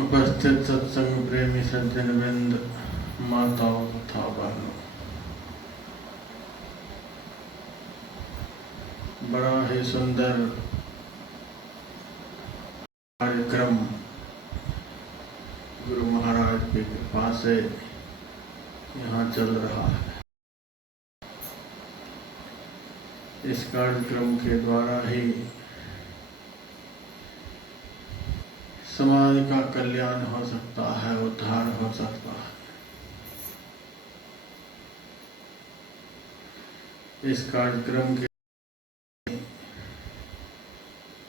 उपस्थित सत्संग प्रेमी सज्जनवृंद, माताओं तथा बहनों, बड़ा ही सुंदर कार्यक्रम गुरु महाराज की कृपा से यहाँ चल रहा है। इस कार्यक्रम के द्वारा ही समाज का कल्याण हो सकता है, उद्धार हो सकता है। इस कार्यक्रम के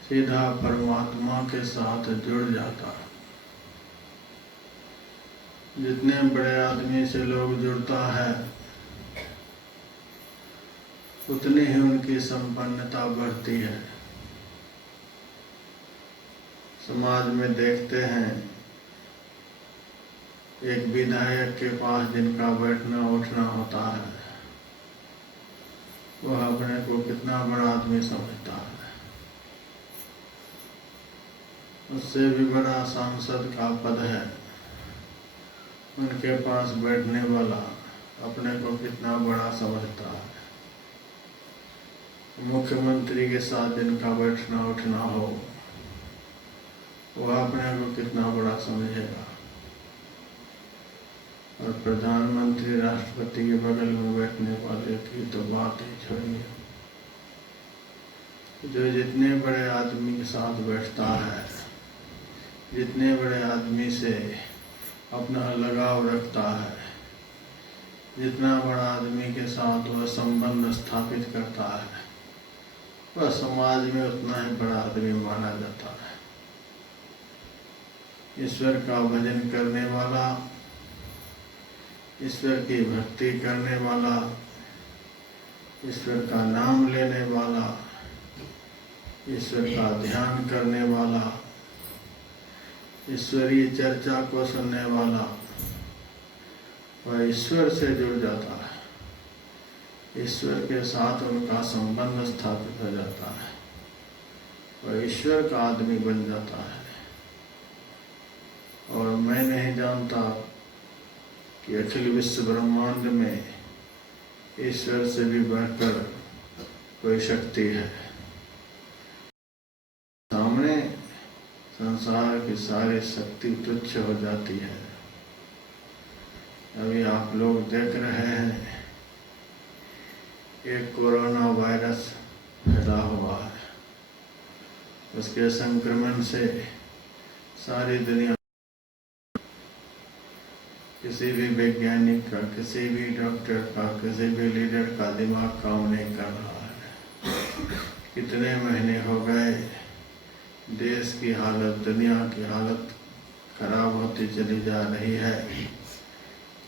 सीधा परमात्मा के साथ जुड़ जाता है। जितने बड़े आदमी से लोग जुड़ता है, उतनी ही उनकी संपन्नता बढ़ती है। समाज में देखते हैं, एक विधायक के पास जिनका बैठना उठना होता है, वह अपने को कितना बड़ा आदमी समझता है। उससे भी बड़ा सांसद का पद है, उनके पास बैठने वाला अपने को कितना बड़ा समझता है। मुख्यमंत्री के साथ जिनका बैठना उठना हो, वह अपने को कितना बड़ा समझेगा। और प्रधानमंत्री राष्ट्रपति के बगल में बैठने वाले की तो बात ही छोड़िए। जो जितने बड़े आदमी के साथ बैठता है, जितने बड़े आदमी से अपना लगाव रखता है, जितना बड़ा आदमी के साथ वह संबंध स्थापित करता है, वह समाज में उतना ही बड़ा आदमी माना जाता है। ईश्वर का भजन करने वाला, ईश्वर की भक्ति करने वाला, ईश्वर का नाम लेने वाला, ईश्वर का ध्यान करने वाला, ईश्वरीय चर्चा को सुनने वाला, वह ईश्वर से जुड़ जाता है। ईश्वर के साथ उनका संबंध स्थापित हो जाता है, वह ईश्वर का आदमी बन जाता है। और मैं नहीं जानता कि अखिल विश्व ब्रह्मांड में ईश्वर से भी बढ़कर कोई शक्ति है। सामने संसार की सारी शक्ति तुच्छ हो जाती है। अभी आप लोग देख रहे हैं, एक कोरोना वायरस फैला हुआ है। उसके संक्रमण से सारी दुनिया, किसी भी वैज्ञानिक का, किसी भी डॉक्टर का, किसी भी लीडर का दिमाग काम नहीं कर रहा है। कितने महीने हो गए, देश की हालत, दुनिया की हालत खराब होती चली जा रही है।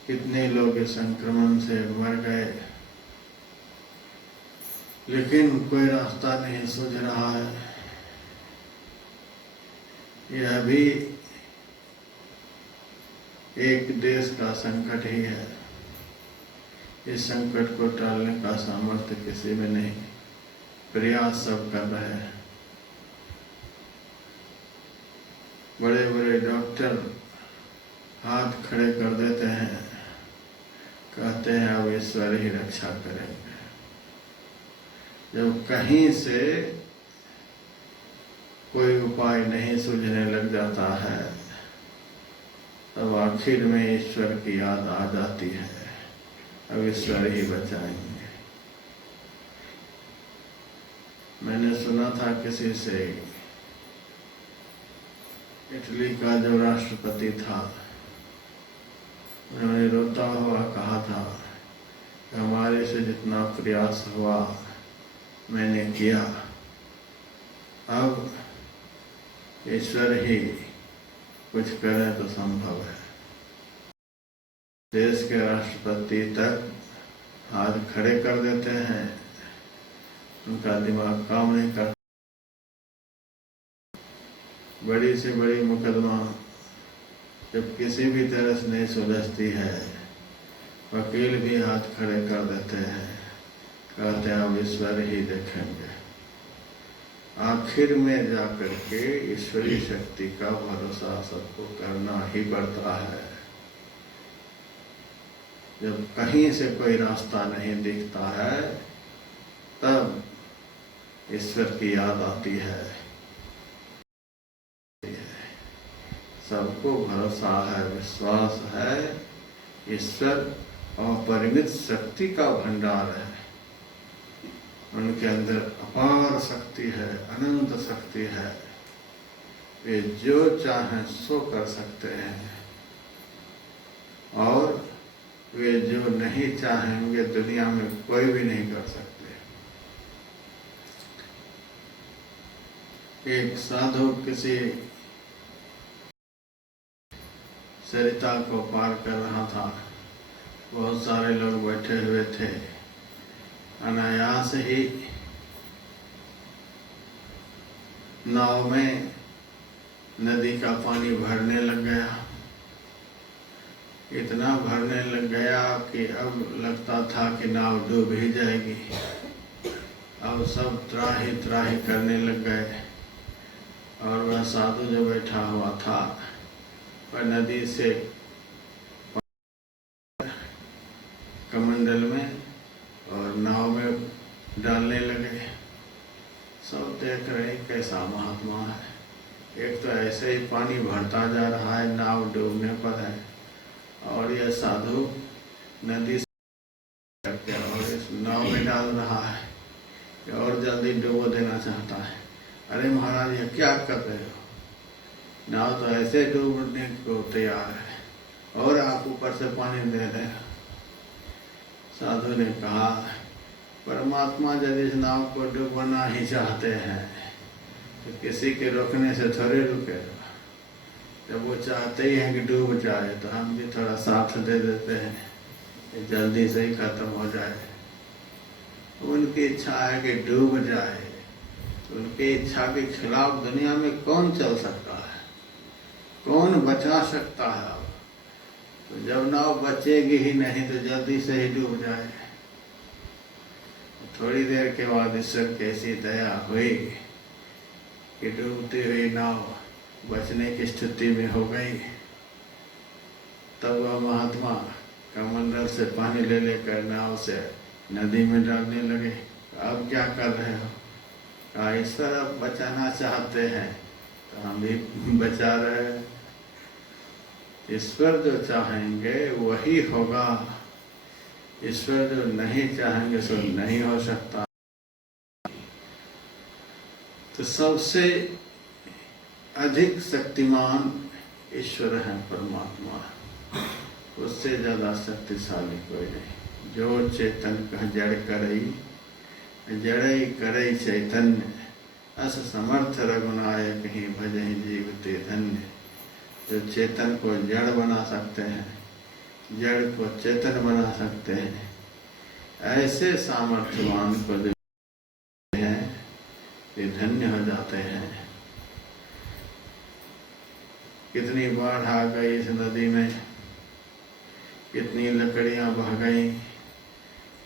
कितने लोग इस संक्रमण से मर गए, लेकिन कोई रास्ता नहीं सूझ रहा है। यह भी एक देश का संकट ही है। इस संकट को टालने का सामर्थ्य किसी में नहीं, प्रयास सब कर रहे हैं। बड़े बड़े डॉक्टर हाथ खड़े कर देते हैं, कहते हैं अब ईश्वर ही रक्षा करेंगे। जब कहीं से कोई उपाय नहीं सूझने लग जाता है, तब आखिर में ईश्वर की याद आ जाती है, अब ईश्वर ही बचाएंगे। मैंने सुना था किसी से, इटली का जो राष्ट्रपति था, उन्होंने रोता हुआ कहा था कि हमारे से जितना प्रयास हुआ मैंने किया, अब ईश्वर ही कुछ करें तो संभव है। देश के राष्ट्रपति तक हाथ खड़े कर देते हैं, उनका दिमाग काम नहीं करता। बड़ी से बड़ी मुकदमा जब किसी भी तरह से नहीं सुलझती है, वकील भी हाथ खड़े कर देते हैं, कहते हैं अब ईश्वर ही देखेंगे। आखिर में जाकर के ईश्वरीय शक्ति का भरोसा सबको करना ही पड़ता है। जब कहीं से कोई रास्ता नहीं दिखता है, तब ईश्वर की याद आती है। सबको भरोसा है, विश्वास है, ईश्वर अपरिमित शक्ति का भंडार है। उनके अंदर अपार शक्ति है, अनंत शक्ति है। वे जो चाहें सो कर सकते हैं, और वे जो नहीं चाहेंगे दुनिया में कोई भी नहीं कर सकते। एक साधु किसी सरिता को पार कर रहा था, बहुत सारे लोग बैठे हुए थे। अनायास ही नाव में नदी का पानी भरने लग गया। इतना भरने लग गया कि अब लगता था कि नाव डूब ही जाएगी। अब सब त्राही त्राही करने लग गए, और वह साधु जो बैठा हुआ था, वह नदी से कमंडल में और नाव में डालने लगे। सब देख रहे कैसा महात्मा है, एक तो ऐसे ही पानी भरता जा रहा है, नाव डूबने पर है, और यह साधु नदी से करके और इस नाव में डाल रहा है, और जल्दी डुबो देना चाहता है। अरे महाराज, ये क्या कर रहे हो? नाव तो ऐसे डूबने को तैयार है, और आप ऊपर से पानी दे रहे हो। साधु ने कहा, परमात्मा यदि इस नाव को डुबाना ही चाहते हैं तो किसी के रोकने से थोड़े रुकेगा। जब वो चाहते ही हैं कि डूब जाए, तो हम भी थोड़ा साथ दे देते हैं कि जल्दी से ही खत्म हो जाए। उनकी इच्छा है कि डूब जाए, तो उनकी इच्छा के खिलाफ दुनिया में कौन चल सकता है, कौन बचा सकता है? तो जब नाव बचेगी ही नहीं तो जल्दी से ही डूब जाए। थोड़ी देर के बाद ईश्वर की ऐसी दया हुई कि डूबती हुई नाव बचने की स्थिति में हो गई। तब वह महात्मा कमंडल से पानी ले लेकर नाव से नदी में डालने लगे। अब क्या कर रहे हो? कहा, ईश्वर अब बचाना चाहते हैं तो हम भी बचा रहे हैं। ईश्वर जो चाहेंगे वही होगा, ईश्वर जो नहीं चाहेंगे सो नहीं हो सकता। तो सबसे अधिक शक्तिमान ईश्वर है, परमात्मा, उससे ज्यादा शक्तिशाली कोई नहीं। जो चेतन कह जड़ करई, जड़ई करई चैतन्य, अस समर्थ रघुनायक ही भजहि जीवते धन्य। जो चेतन को जड़ बना सकते हैं, जड़ को चेतन बना सकते हैं, ऐसे सामर्थ्यवान को ये धन्य हो जाते हैं। कितनी बाढ़ आ गई इस नदी में, कितनी लकड़ियां बह गई,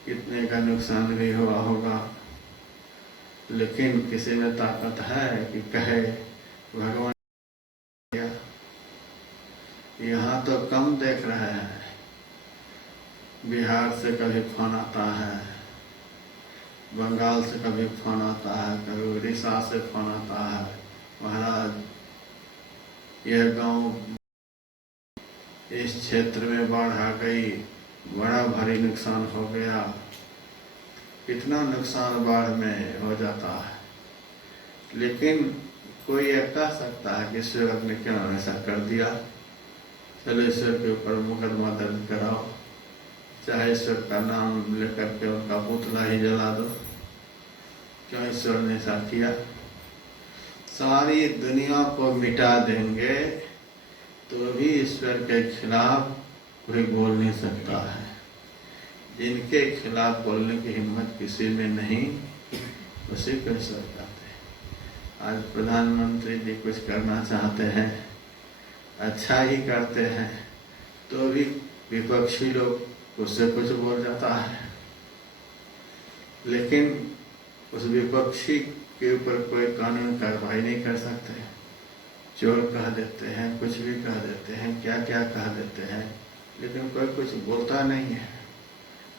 कितने का नुकसान भी हुआ होगा, लेकिन किसी में ताकत है कि कहे भगवान। यहाँ तो कम देख रहे हैं। बिहार से कभी फोन आता है, बंगाल से कभी फोन आता है, कभी उड़ीसा से फोन आता है, महाराज यह गांव, इस क्षेत्र में बाढ़ आ गई, बड़ा भारी नुकसान हो गया। कितना नुकसान बाढ़ में हो जाता है, लेकिन कोई ये कह सकता है कि ईश्वर ने क्यों ऐसा कर दिया। चलो ईश्वर के ऊपर मुकदमा दर्ज कराओ, चाहे ईश्वर का नाम लेकर के उनका पुतला ही जला दो। क्यों ईश्वर ने ऐसा किया? सारी दुनिया को मिटा देंगे तो भी ईश्वर के खिलाफ कोई बोल नहीं सकता है। जिनके खिलाफ बोलने की हिम्मत किसी में नहीं, उसी को ईश्वर कहते हैं। आज प्रधानमंत्री जी कुछ करना चाहते हैं, अच्छा ही करते हैं, तो भी विपक्षी लोग उससे कुछ बोल जाता है। लेकिन उस विपक्षी के ऊपर कोई कानून कार्रवाई नहीं कर सकते। चोर कह देते हैं, कुछ भी कह देते हैं, क्या क्या कह देते हैं, लेकिन कोई कुछ बोलता नहीं है,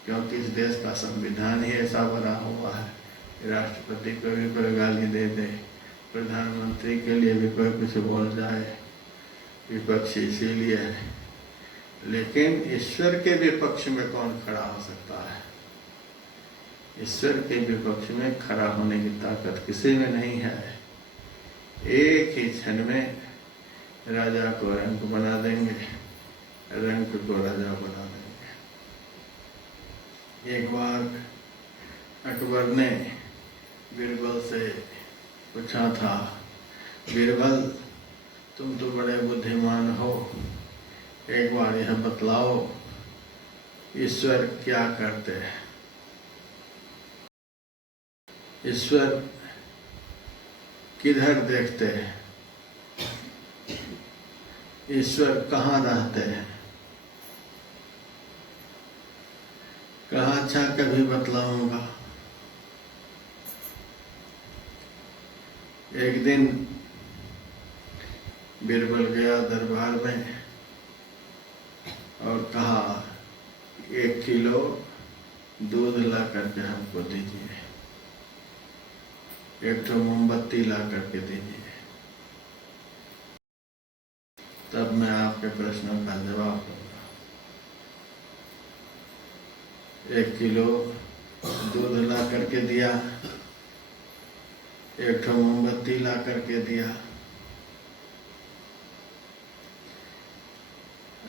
क्योंकि इस देश का संविधान ही ऐसा बना हुआ है। राष्ट्रपति को भी कोई गाली दे दे, प्रधानमंत्री के लिए भी कोई कुछ बोल जाए, विपक्षी इसीलिए है। लेकिन ईश्वर के विपक्ष में कौन खड़ा हो सकता है? ईश्वर के विपक्ष में खड़ा होने की ताकत किसी में नहीं है। एक ही क्षण में राजा को रंक बना देंगे, रंक को राजा बना देंगे। एक बार अकबर ने बीरबल से पूछा था, बीरबल तुम तो बड़े बुद्धिमान हो, एक बार यह बतलाओ ईश्वर क्या करते हैं? ईश्वर किधर देखते हैं? ईश्वर कहाँ रहते हैं? कहा अच्छा कभी बतलाऊंगा। एक दिन बीरबल गया दरबार में और कहा 1 किलो दूध ला करके हमको दीजिए, 1 तो मोमबत्ती ला करके दीजिए, तब मैं आपके प्रश्नों का जवाब दूंगा। 1 किलो दूध ला करके दिया, 1 तो मोमबत्ती ला करके दिया।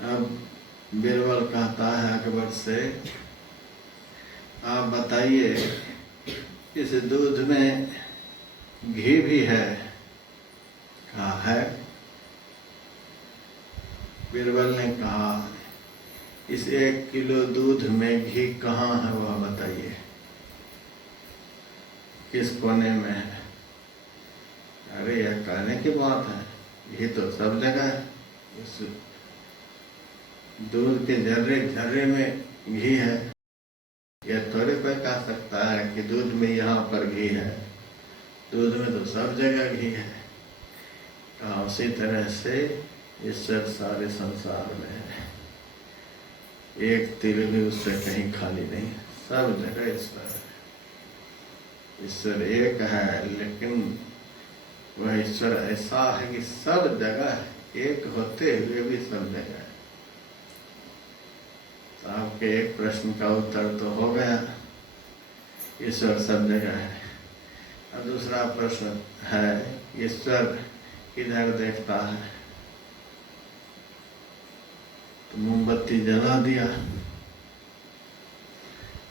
अब बीरबल कहता है अकबर से, आप बताइए इस दूध में घी भी है? कहा है। बीरबल ने कहा इस 1 किलो दूध में घी कहाँ है वह बताइए, किस कोने में है? अरे यह कहने की बात है, घी तो सब जगह है, उस दूध के जर्रे जर्रे में घी है। यह थोड़े कोई कह सकता है कि दूध में यहाँ पर घी है, दूध में तो सब जगह घी है। कहा उसी तरह से ईश्वर सारे संसार में है, एक तिल भी उससे कहीं खाली नहीं, सब जगह ईश्वर है। ईश्वर एक है, लेकिन वह ईश्वर ऐसा है कि सब जगह है, एक होते हुए भी सब जगह है। तो आपके एक प्रश्न का उत्तर तो हो गया, ईश्वर सब जगह है। अब दूसरा प्रश्न है, ईश्वर किधर देखता है? तो मोमबत्ती जला दिया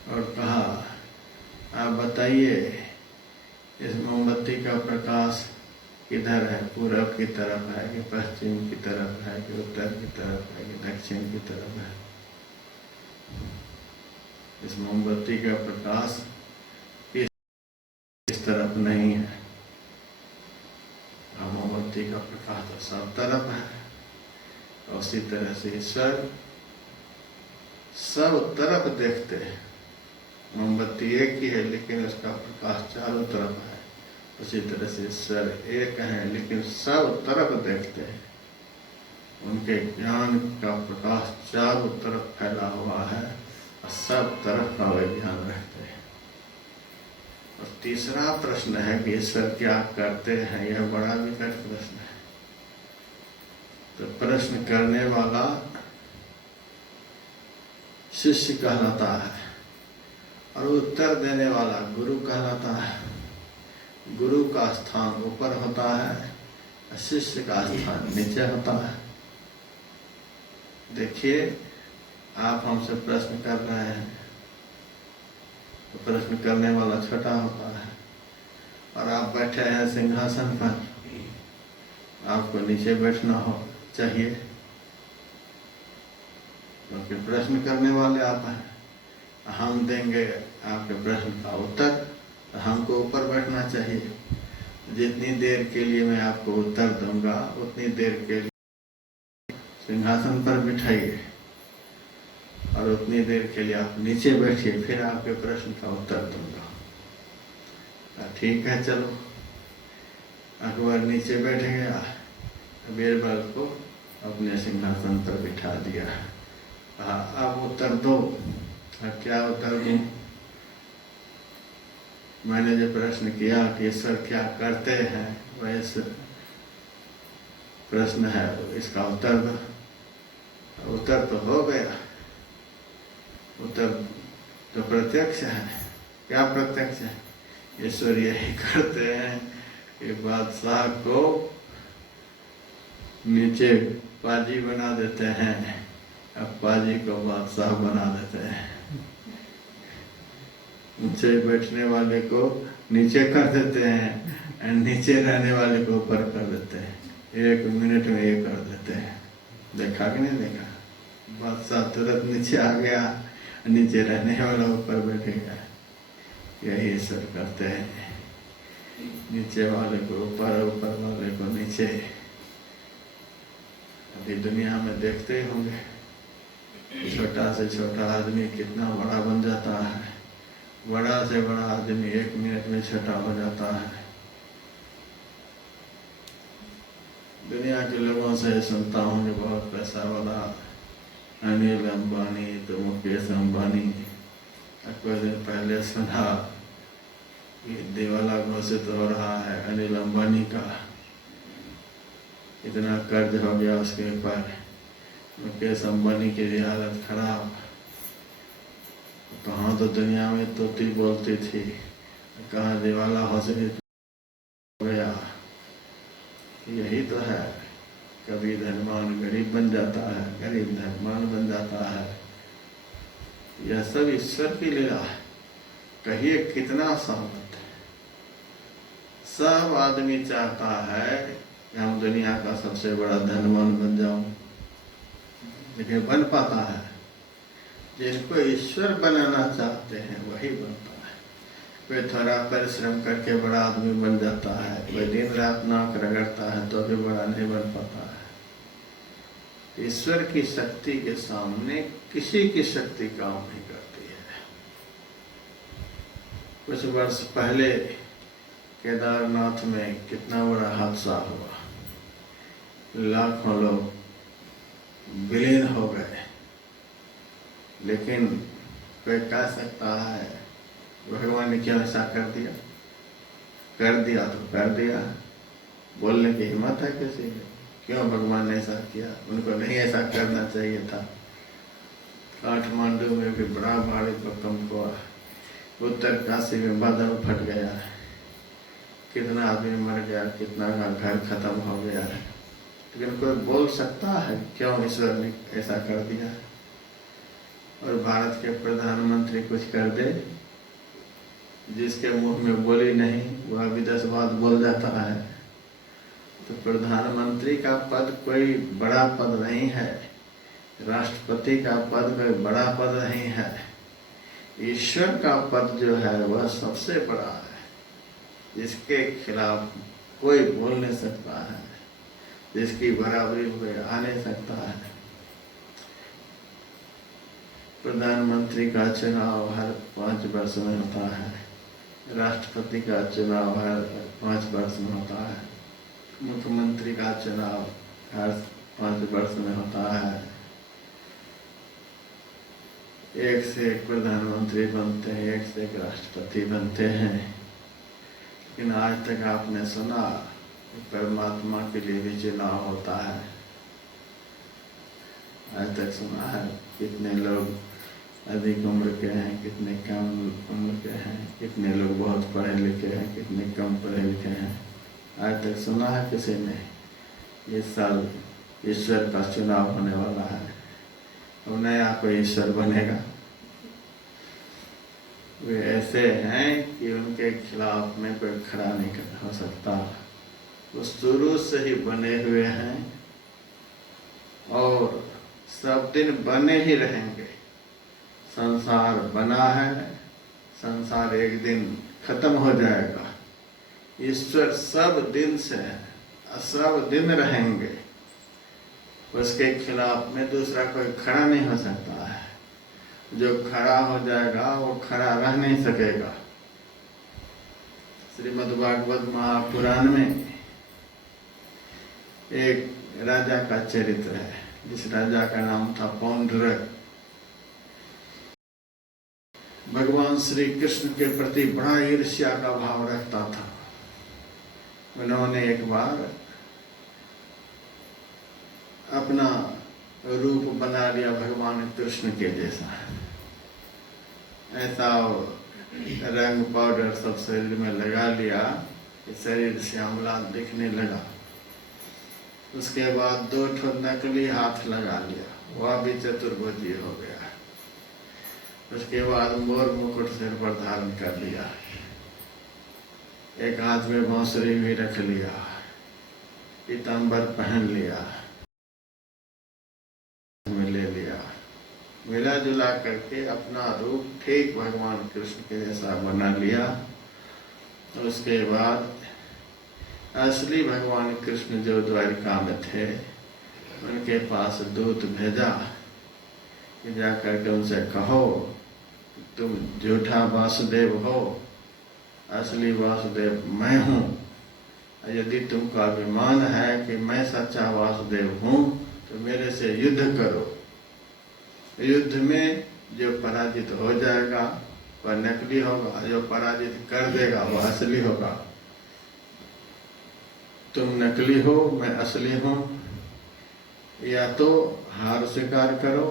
और कहा आप बताइए इस मोमबत्ती का प्रकाश किधर है? पूरब की तरफ है कि पश्चिम की तरफ है कि उत्तर की तरफ है कि दक्षिण की तरफ है? इस मोमबत्ती का प्रकाश इस तरफ नहीं है, मोमबत्ती का प्रकाश तो सब तरफ है। और उसी तरह से ईश्वर सब तरफ देखते हैं। मोमबत्ती एक ही है लेकिन उसका प्रकाश चारों तरफ है। उसी तरह से ईश्वर एक है लेकिन सब तरफ देखते हैं। उनके ज्ञान का प्रकाश चारों तरफ फैला हुआ है और सब तरफ का वे ज्ञान रखते हैं। और तीसरा प्रश्न है कि ईश्वर क्या करते हैं, यह बड़ा विकट प्रश्न है। तो प्रश्न करने वाला शिष्य कहलाता है और उत्तर देने वाला गुरु कहलाता है। गुरु का स्थान ऊपर होता है और शिष्य का स्थान नीचे होता है। देखिए, आप हमसे प्रश्न कर रहे हैं तो प्रश्न करने वाला छोटा होता है और आप बैठे हैं सिंहासन पर, आपको नीचे बैठना हो चाहिए क्योंकि प्रश्न करने वाले आप हैं। हम देंगे आपके प्रश्न का उत्तर, तो हमको ऊपर बैठना चाहिए। जितनी देर के लिए मैं आपको उत्तर दूंगा उतनी देर के लिए सिंहासन पर बिठाइए और उतनी देर के लिए आप नीचे बैठिए, फिर आपके प्रश्न का उत्तर दूंगा। ठीक है, चलो। अकबर नीचे बैठ गया, बीरबल को अपने सिंहासन पर बिठा दिया। अब उत्तर दो। अब क्या उत्तर दूं? मैंने जो प्रश्न किया कि ईश्वर क्या करते हैं, वैसे प्रश्न है, इसका उत्तर दो। उत्तर तो हो गया। उत्तर तो प्रत्यक्ष है। क्या प्रत्यक्ष है? ईश्वर यही करते हैं कि बादशाह को नीचे पाजी बना देते हैं, अब पाजी को बादशाह बना देते हैं। नीचे बैठने वाले को नीचे कर देते हैं और नीचे रहने वाले को ऊपर कर देते हैं। 1 मिनट में ये कर देते हैं। देखा कि नहीं देखा? बादशाह तुरंत नीचे आ गया, नीचे रहने वाला ऊपर बैठेगा। यही ईश्वर करते हैं, नीचे वाले को ऊपर, ऊपर वाले को नीचे। अभी दुनिया में देखते ही होंगे, छोटा से छोटा आदमी कितना बड़ा बन जाता है, बड़ा से बड़ा आदमी 1 मिनट में छोटा हो जाता है। दुनिया के लोगों से सुनता हूँ कि बहुत पैसा वाला अनिल अंबानी, तो मुकेश अंबानी। कुछ दिन पहले सुना कि दिवाला घोषित हो रहा है अनिल अंबानी का, इतना कर्ज हो गया उसके ऊपर। मुकेश अंबानी की भी हालत खराब। कहाँ तो दुनिया में तोती बोलती थी, कहाँ दिवाला घोषित हो गया। यही तो है, कभी धनवान गरीब बन जाता है, गरीब धनवान बन जाता है। यह सब ईश्वर की लीला है। कहिए कितना सहमत है? सब आदमी चाहता है कि हम दुनिया का सबसे बड़ा धनवान बन जाऊं, लेकिन बन पाता है? जिनको ईश्वर बनाना चाहते हैं वही बनता है। कोई थोड़ा परिश्रम करके बड़ा आदमी बन जाता है, कोई दिन रात नाक रगड़ता है तो भी बड़ा नहीं बन पाता है। ईश्वर की शक्ति के सामने किसी की शक्ति काम नहीं करती है। कुछ वर्ष पहले केदारनाथ में कितना बड़ा हादसा हुआ, लाखों लोग विलीन हो गए। लेकिन कोई कह सकता है भगवान ने क्यों ऐसा कर दिया? कर दिया तो कर दिया, बोलने की हिम्मत है किसी में? क्यों भगवान ने ऐसा किया? उनको नहीं ऐसा करना चाहिए था। काठमांडू में भी बड़ा भारी भूकंप हुआ, उत्तर काशी में बादल फट गया, कितना आदमी मर गया, कितना का घर खत्म हो गया। लेकिन कोई बोल सकता है क्यों ईश्वर ने ऐसा कर दिया? और भारत के प्रधानमंत्री कुछ कर दे, जिसके मुंह में बोली नहीं वह भी 10 बात बोल जाता है। तो प्रधानमंत्री का पद कोई बड़ा पद नहीं है, राष्ट्रपति का पद कोई बड़ा पद नहीं है। ईश्वर का पद जो है वह सबसे बड़ा है, जिसके खिलाफ कोई बोल नहीं सकता है। जिसकी बराबरी कोई आ नहीं सकता है। प्रधानमंत्री का चुनाव हर 5 वर्ष में होता है, राष्ट्रपति का चुनाव हर 5 वर्ष में होता है, मुख्यमंत्री का चुनाव हर 5 वर्ष में होता है। एक से एक प्रधानमंत्री बनते हैं, एक से एक राष्ट्रपति बनते हैं, लेकिन आज तक आपने सुना कि परमात्मा के लिए भी चुनाव होता है? आज तक सुना है? कितने लोग अधिक उम्र के हैं, कितने कम उम्र के हैं, कितने लोग बहुत पढ़े लिखे हैं, कितने कम पढ़े लिखे हैं? आज तक सुना है किसी ने? इस साल ईश्वर का चुनाव होने वाला है, अब नया कोई ईश्वर बनेगा। वे ऐसे हैं कि उनके खिलाफ में कोई खड़ा नहीं हो सकता। वो शुरू से ही बने हुए हैं और सब दिन बने ही रहेंगे। संसार बना है, संसार एक दिन खत्म हो जाएगा। ईश्वर सब दिन से है, सब दिन रहेंगे। उसके खिलाफ में दूसरा कोई खड़ा नहीं हो सकता है। जो खड़ा हो जाएगा वो खड़ा रह नहीं सकेगा। श्रीमद्भागवत महापुराण में एक राजा का चरित्र है, जिस राजा का नाम था पौंड्रक। भगवान श्री कृष्ण के प्रति बड़ा ईर्ष्या का भाव रखता था। उन्होंने एक बार अपना रूप बना लिया भगवान कृष्ण के जैसा। ऐसा रंग पाउडर सब शरीर में लगा लिया कि शरीर श्यामला दिखने लगा। उसके बाद 2 नकली हाथ लगा लिया, वह भी चतुर्भुजी हो गया। उसके बाद मोर मुकुट सिर पर धारण कर लिया, एक हाथ में बांसुरी भी रख लिया, पीताम्बर पहन लिया, में ले लिया, मिला जुला करके अपना रूप ठीक भगवान कृष्ण के जैसा बना लिया। उसके बाद असली भगवान कृष्ण जो द्वारिका में थे, उनके पास दूत भेजा कि जा करके उनसे कहो तुम झूठा वासुदेव हो, असली वासुदेव मैं हूँ। यदि तुमको अभिमान है कि मैं सच्चा वासुदेव हूँ तो मेरे से युद्ध करो। युद्ध में जो पराजित हो जाएगा वह नकली होगा, जो पराजित कर देगा वह असली होगा। तुम नकली हो, मैं असली हूँ। या तो हार स्वीकार करो,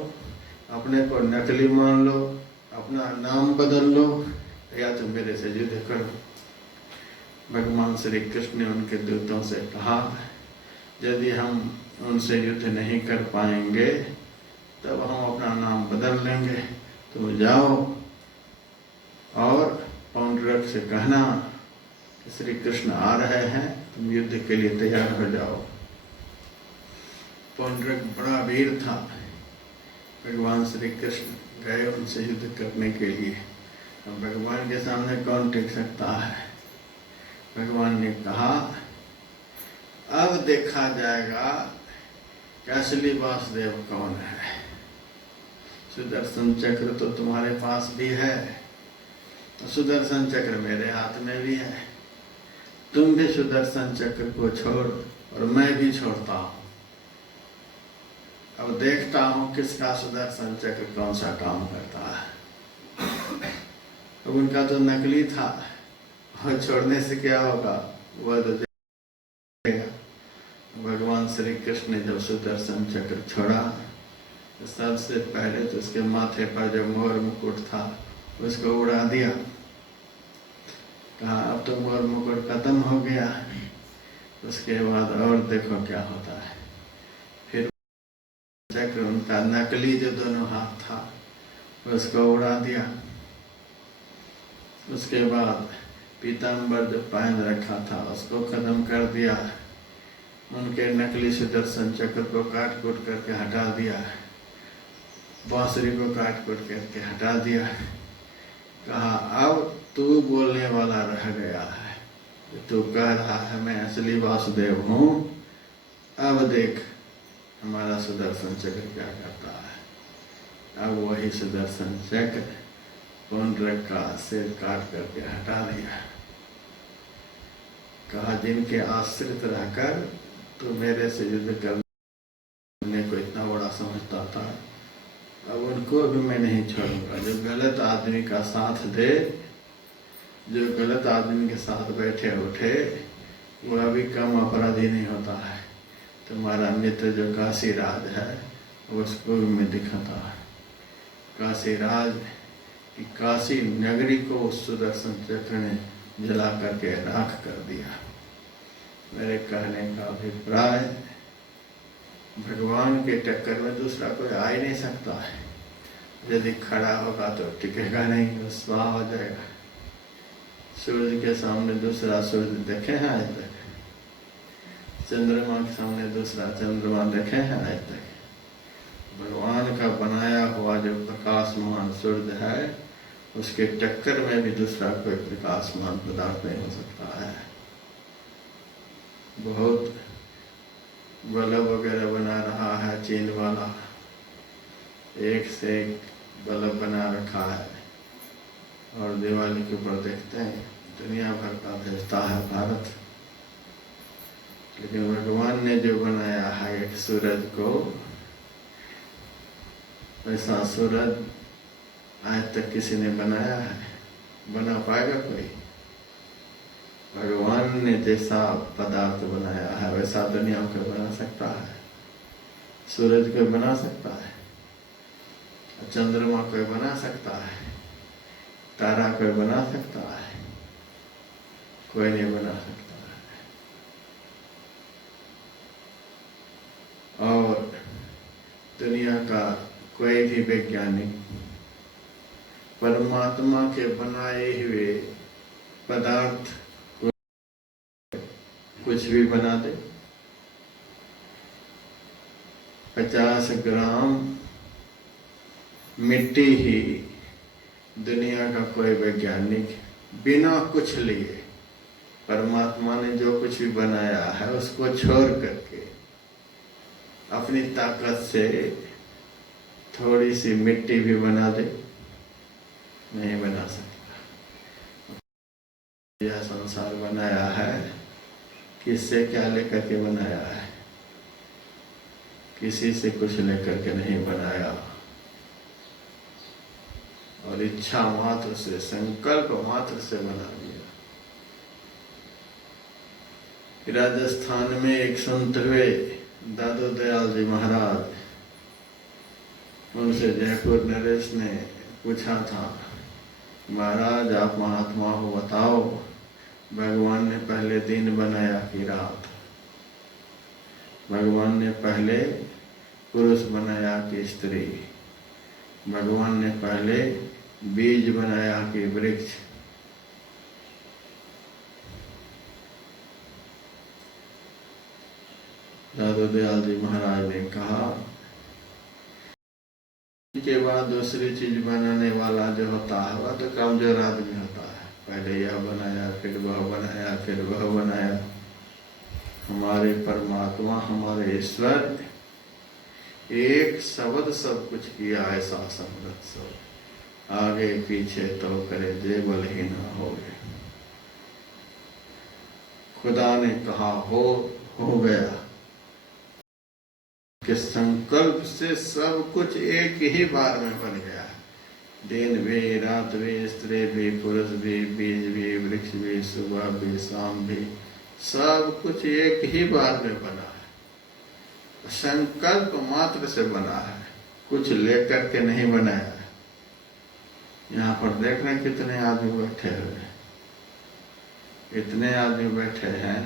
अपने को नकली मान लो, अपना नाम बदल लो, या तो मेरे से युद्ध करो। भगवान श्री कृष्ण ने उनके दूतों से कहा, यदि हम उनसे युद्ध नहीं कर पाएंगे तब हम अपना नाम बदल लेंगे। तुम जाओ और पौंड्रक से कहना कि श्री कृष्ण आ रहे हैं, तुम युद्ध के लिए तैयार हो जाओ। पौंड्रक बड़ा वीर था। भगवान श्री कृष्ण गए उनसे युद्ध करने के लिए। अब भगवान के सामने कौन टिक सकता है? भगवान ने कहा, अब देखा जाएगा कि असली वासुदेव कौन है। सुदर्शन चक्र तो तुम्हारे पास भी है, तो सुदर्शन चक्र मेरे हाथ में भी है। तुम भी सुदर्शन चक्र को छोड़ और मैं भी छोड़ता हूँ। अब देखता हूँ किसका सुदर्शन चक्र कौन सा काम करता है। अब उनका तो नकली था, और छोड़ने से क्या होगा वह तो देखेगा। भगवान श्री कृष्ण ने जब सुदर्शन चक्र छोड़ा, सबसे पहले तो उसके माथे पर जो मोर मुकुट था उसको उड़ा दिया। कहा अब तो मोर मुकुट खत्म हो गया। उसके बाद और देखो क्या होता है। फिर चक्र उनका नकली जो दोनों हाथ था उसको उड़ा दिया। उसके बाद पीताम्बर जो पहन रखा था उसको खत्म कर दिया। उनके नकली सुदर्शन चक्र को काट कूट करके हटा दिया, बांसुरी को काट कूट करके हटा दिया। कहा अब तू बोलने वाला रह गया है, तू कह रहा है मैं असली वासुदेव हूँ, अब देख हमारा सुदर्शन चक्र क्या करता है। अब वही सुदर्शन चक्र पुंडरक का सिर काट करके हटा दिया। कहा जिनके आश्रित रहकर तो मेरे से युद्ध करने को इतना बड़ा समझता था, अब उनको भी मैं नहीं छोड़ूंगा। जो गलत आदमी का साथ दे, जो गलत आदमी के साथ बैठे उठे, वो अभी कम अपराधी नहीं होता है। तुम्हारा मित्र जो काशी राज है उसको भी मैं दिखाता है। काशी राज की काशी नगरी को उस सुदर्शन चक्र ने जला करके राख कर दिया। मेरे कहने का अभिप्राय, भगवान के टक्कर में दूसरा कोई आ ही नहीं सकता है। यदि खड़ा होगा तो टिकेगा नहीं, वो स्वाह हो जाएगा। सूर्य के सामने दूसरा सूर्य देखे हैं आज तक? चंद्रमा के सामने दूसरा चंद्रमा देखे हैं आज तक? भगवान का बनाया हुआ जो प्रकाशमान सूर्य है, उसके टक्कर में भी दूसरा कोई प्रकाशमान पदार्थ नहीं हो सकता है। बहुत बल्ब वगैरह बना रहा है चीन वाला, एक से एक बल्ब बना रखा है, और दिवाली के ऊपर देखते हैं दुनिया भर का भेजता है भारत। लेकिन भगवान ने जो बनाया है एक सूरज को, ऐसा सूरज आज तक किसी ने बनाया है? बना पाएगा कोई? भगवान ने जैसा पदार्थ बनाया है वैसा दुनिया को बना सकता है? सूरज को बना सकता है? चंद्रमा को बना सकता है? तारा को बना सकता है? कोई नहीं बना सकता है। और दुनिया का कोई भी वैज्ञानिक परमात्मा के बनाए हुए पदार्थ को कुछ भी बना दे। 50 ग्राम मिट्टी ही दुनिया का कोई वैज्ञानिक बिना कुछ लिए, परमात्मा ने जो कुछ भी बनाया है उसको छोड़ करके अपनी ताकत से थोड़ी सी मिट्टी भी बना दे, नहीं बना सकता। यह संसार बनाया है किससे क्या लेकर के बनाया है? किसी से कुछ लेकर के नहीं बनाया, और इच्छा मात्र से, संकल्प मात्र से बना दिया। राजस्थान में एक संत हुए दादू दयाल जी महाराज, उनसे जयपुर नरेश ने पूछा था, महाराज आप महात्मा हो, बताओ भगवान ने पहले दिन बनाया कि रात? भगवान ने पहले पुरुष बनाया कि स्त्री? भगवान ने पहले बीज बनाया कि वृक्ष? दादू दयाल जी महाराज ने कहा, के बाद दूसरी चीज बनाने वाला जो होता है वह तो कमजोर आदमी होता है। पहले यह बनाया, फिर वह बनाया, फिर वह बनाया। हमारे परमात्मा, हमारे ईश्वर एक शब्द सब कुछ किया, ऐसा समृद्ध सब, आगे पीछे तो करे जे बल ही ना हो। खुदा ने कहा हो गया, कि संकल्प से सब कुछ एक ही बार में बन गया। दिन भी, रात भी, स्त्री भी, पुरुष भी, बीज भी, वृक्ष भी, सुबह भी, शाम भी, सब कुछ एक ही बार में बना है। संकल्प मात्र से बना है, कुछ लेकर के नहीं बनाया है। यहाँ पर देख रहे कितने आदमी बैठे हुए, इतने आदमी बैठे हैं,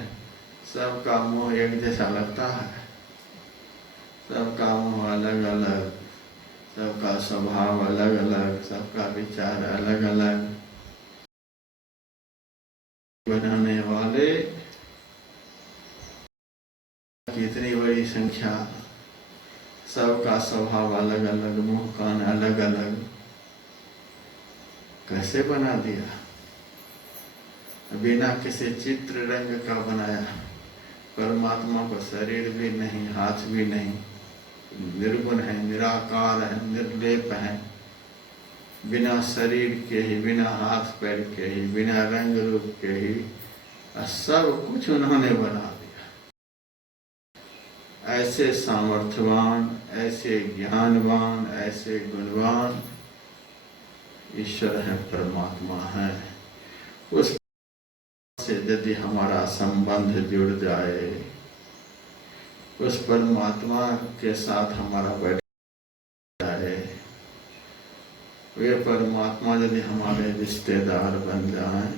सबका मुंह एक जैसा लगता है, सबका मुंह अलग अलग, सबका स्वभाव अलग अलग, सबका विचार अलग अलग। बनाने वाले कितनी बड़ी संख्या, सबका स्वभाव अलग अलग, मुंह कान अलग अलग, कैसे बना दिया? बिना किसी चित्र रंग का बनाया, परमात्मा को शरीर भी नहीं, हाथ भी नहीं, निर्गुण है, निराकार है, निर्लेप है, बिना शरीर के ही, बिना हाथ पैर के ही, बिना रंग रूप के ही सब कुछ उन्होंने बना दिया। ऐसे सामर्थ्यवान, ऐसे ज्ञानवान, ऐसे गुणवान ईश्वर है, परमात्मा है। उस से यदि हमारा संबंध जुड़ जाए, उस परमात्मा के साथ हमारा बैठ जाए, वे परमात्मा यदि हमारे रिश्तेदार बन जाएं,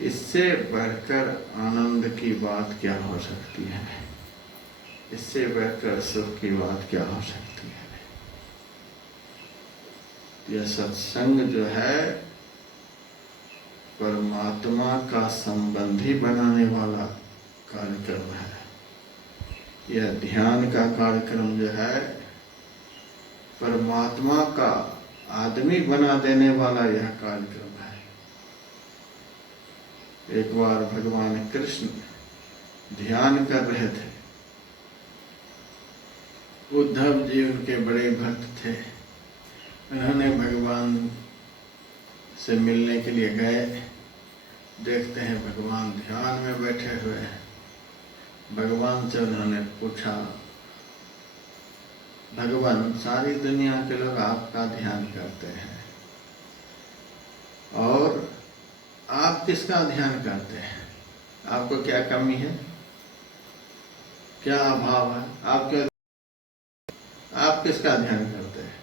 इससे बढ़कर आनंद की बात क्या हो सकती है? इससे बढ़कर सुख की बात क्या हो सकती है? यह सत्संग जो है परमात्मा का संबंधी बनाने वाला कार्यक्रम है। यह ध्यान का कार्यक्रम जो है परमात्मा का आदमी बना देने वाला यह कार्यक्रम है। एक बार भगवान कृष्ण ध्यान कर रहे थे। उद्धव जी उनके बड़े भक्त थे। उन्होंने भगवान से मिलने के लिए गए। देखते हैं भगवान ध्यान में बैठे हुए हैं। भगवान से उन्होंने पूछा, भगवान सारी दुनिया के लोग आपका ध्यान करते हैं और आप किसका ध्यान करते हैं? आपको क्या कमी है, क्या अभाव है? आप किसका ध्यान करते हैं?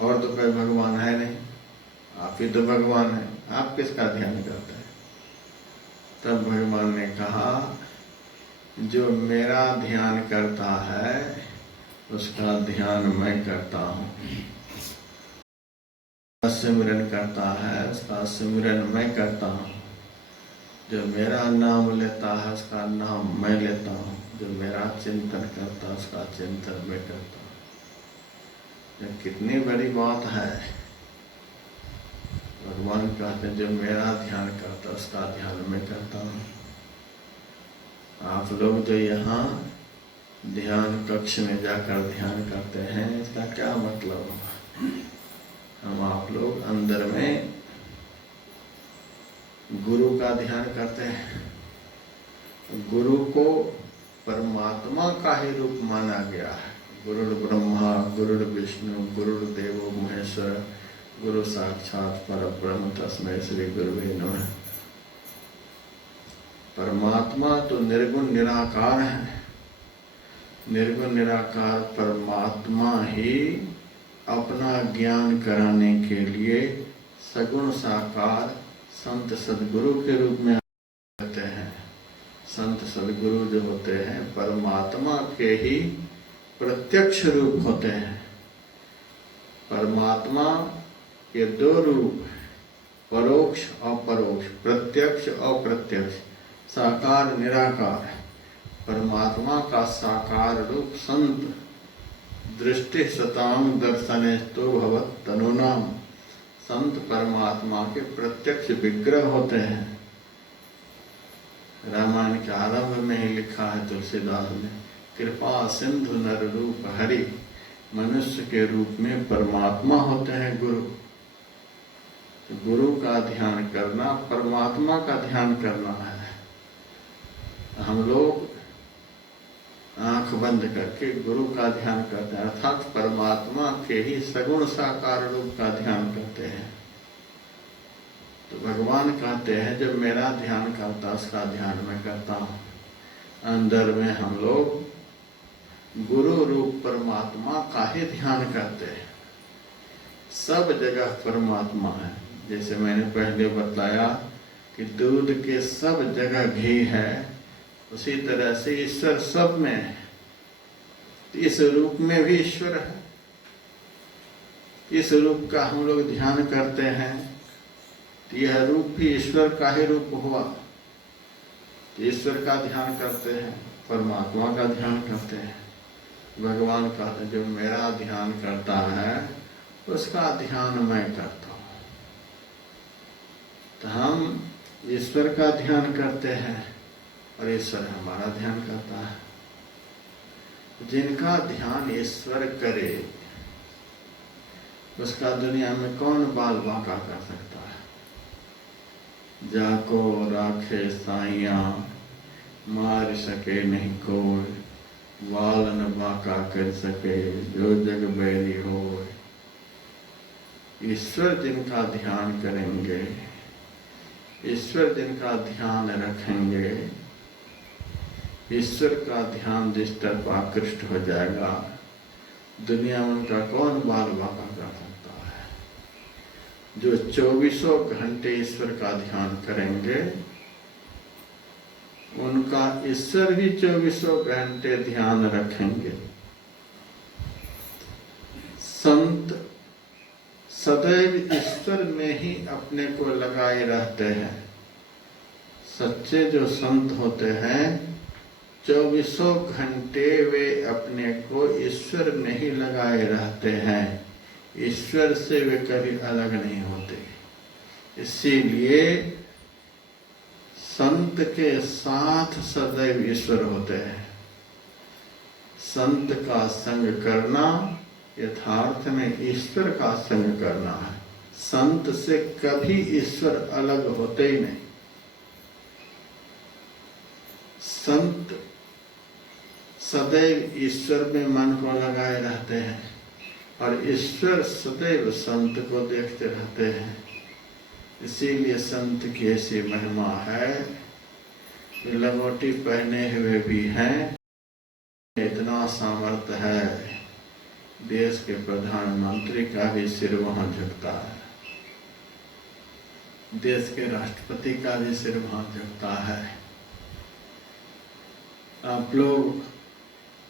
और तो कोई भगवान है नहीं, आप ही तो भगवान है, आप किसका ध्यान करते हैं? तब भगवान ने कहा, जो मेरा ध्यान करता है उसका ध्यान मैं करता हूँ, सिमरन करता है उसका सिमरन मैं करता हूँ, जो मेरा नाम लेता है उसका नाम मैं लेता हूँ, जो मेरा चिंतन करता है उसका चिंतन मैं करता हूँ। यह कितनी बड़ी बात है। भगवान कहते हैं जो मेरा ध्यान करता है उसका ध्यान मैं करता हूँ। आप लोग जो यहाँ ध्यान कक्ष में जाकर ध्यान करते हैं, इसका क्या मतलब होगा? हम आप लोग अंदर में गुरु का ध्यान करते हैं। गुरु को परमात्मा का ही रूप माना गया है। गुरुर् ब्रह्मा गुरुर् विष्णु गुरुर्देवो महेश्वर गुरु साक्षात परब्रह्म तस्मै श्री गुरुवे नमः। परमात्मा तो निर्गुण निराकार है। निर्गुण निराकार परमात्मा ही अपना ज्ञान कराने के लिए सगुण साकार संत सदगुरु के रूप में आते हैं। संत सदगुरु जो होते हैं परमात्मा के ही प्रत्यक्ष रूप होते हैं। परमात्मा के दो रूप, परोक्ष और परोक्ष, प्रत्यक्ष और प्रत्यक्ष, साकार निराकार। परमात्मा का साकार रूप संत दृष्टि सताम दर्शनेस्तु भवत तनुनाम। संत परमात्मा के प्रत्यक्ष विग्रह होते हैं। रामायण के आरंभ में ही लिखा है तुलसीदास ने, कृपा सिंधु नर रूप हरि। मनुष्य के रूप में परमात्मा होते हैं गुरु। तो गुरु का ध्यान करना परमात्मा का ध्यान करना है। हम लोग आंख बंद करके गुरु का ध्यान करते हैं, अर्थात परमात्मा के ही सगुण साकार रूप का ध्यान करते हैं। तो भगवान कहते हैं जब मेरा ध्यान करता उसका ध्यान मैं करता हूँ। अंदर में हम लोग गुरु रूप परमात्मा का ही ध्यान करते हैं। सब जगह परमात्मा है। जैसे मैंने पहले बताया कि दूध के सब जगह घी है, उसी तरह से ईश्वर सब में है। इस रूप में भी ईश्वर है। इस रूप का हम लोग ध्यान करते हैं, यह रूप भी ईश्वर का ही रूप हुआ। ईश्वर का ध्यान करते हैं, परमात्मा का ध्यान करते हैं। भगवान कहते हैं जो मेरा ध्यान करता है उसका ध्यान मैं करता हूँ। तो हम ईश्वर का ध्यान करते हैं और ईश्वर हमारा ध्यान करता है। जिनका ध्यान ईश्वर करे उसका दुनिया में कौन बाल बांका कर सकता है। जाको राखे साइया मार सके नहीं कोई, बाल न बांका कर सके जो जग बैरी हो। ईश्वर जिनका ध्यान करेंगे, ईश्वर जिनका ध्यान रखेंगे, ईश्वर का ध्यान जिस तरफ आकृष्ट हो जाएगा, दुनिया में उनका कौन बाल बांका कर सकता है। जो 24 घंटे ईश्वर का ध्यान करेंगे उनका ईश्वर भी 24 घंटे ध्यान रखेंगे। संत सदैव ईश्वर में ही अपने को लगाए रहते हैं। सच्चे जो संत होते हैं 24 घंटे वे अपने को ईश्वर में ही लगाए रहते हैं। ईश्वर से वे कभी अलग नहीं होते। इसीलिए संत के साथ सदैव ईश्वर होते हैं। संत का संग करना यथार्थ में ईश्वर का संग करना है। संत से कभी ईश्वर अलग होते ही नहीं। संत सदैव ईश्वर में मन को लगाए रहते हैं और ईश्वर सदैव संत को देखते रहते हैं। इसीलिए संत की ऐसी महिमा है कि लंगोटी पहने हुए भी हैं। इतना सामर्थ्य है, देश के प्रधानमंत्री का भी सिर वहां झुकता है, देश के राष्ट्रपति का भी सिर वहां झुकता है। आप लोग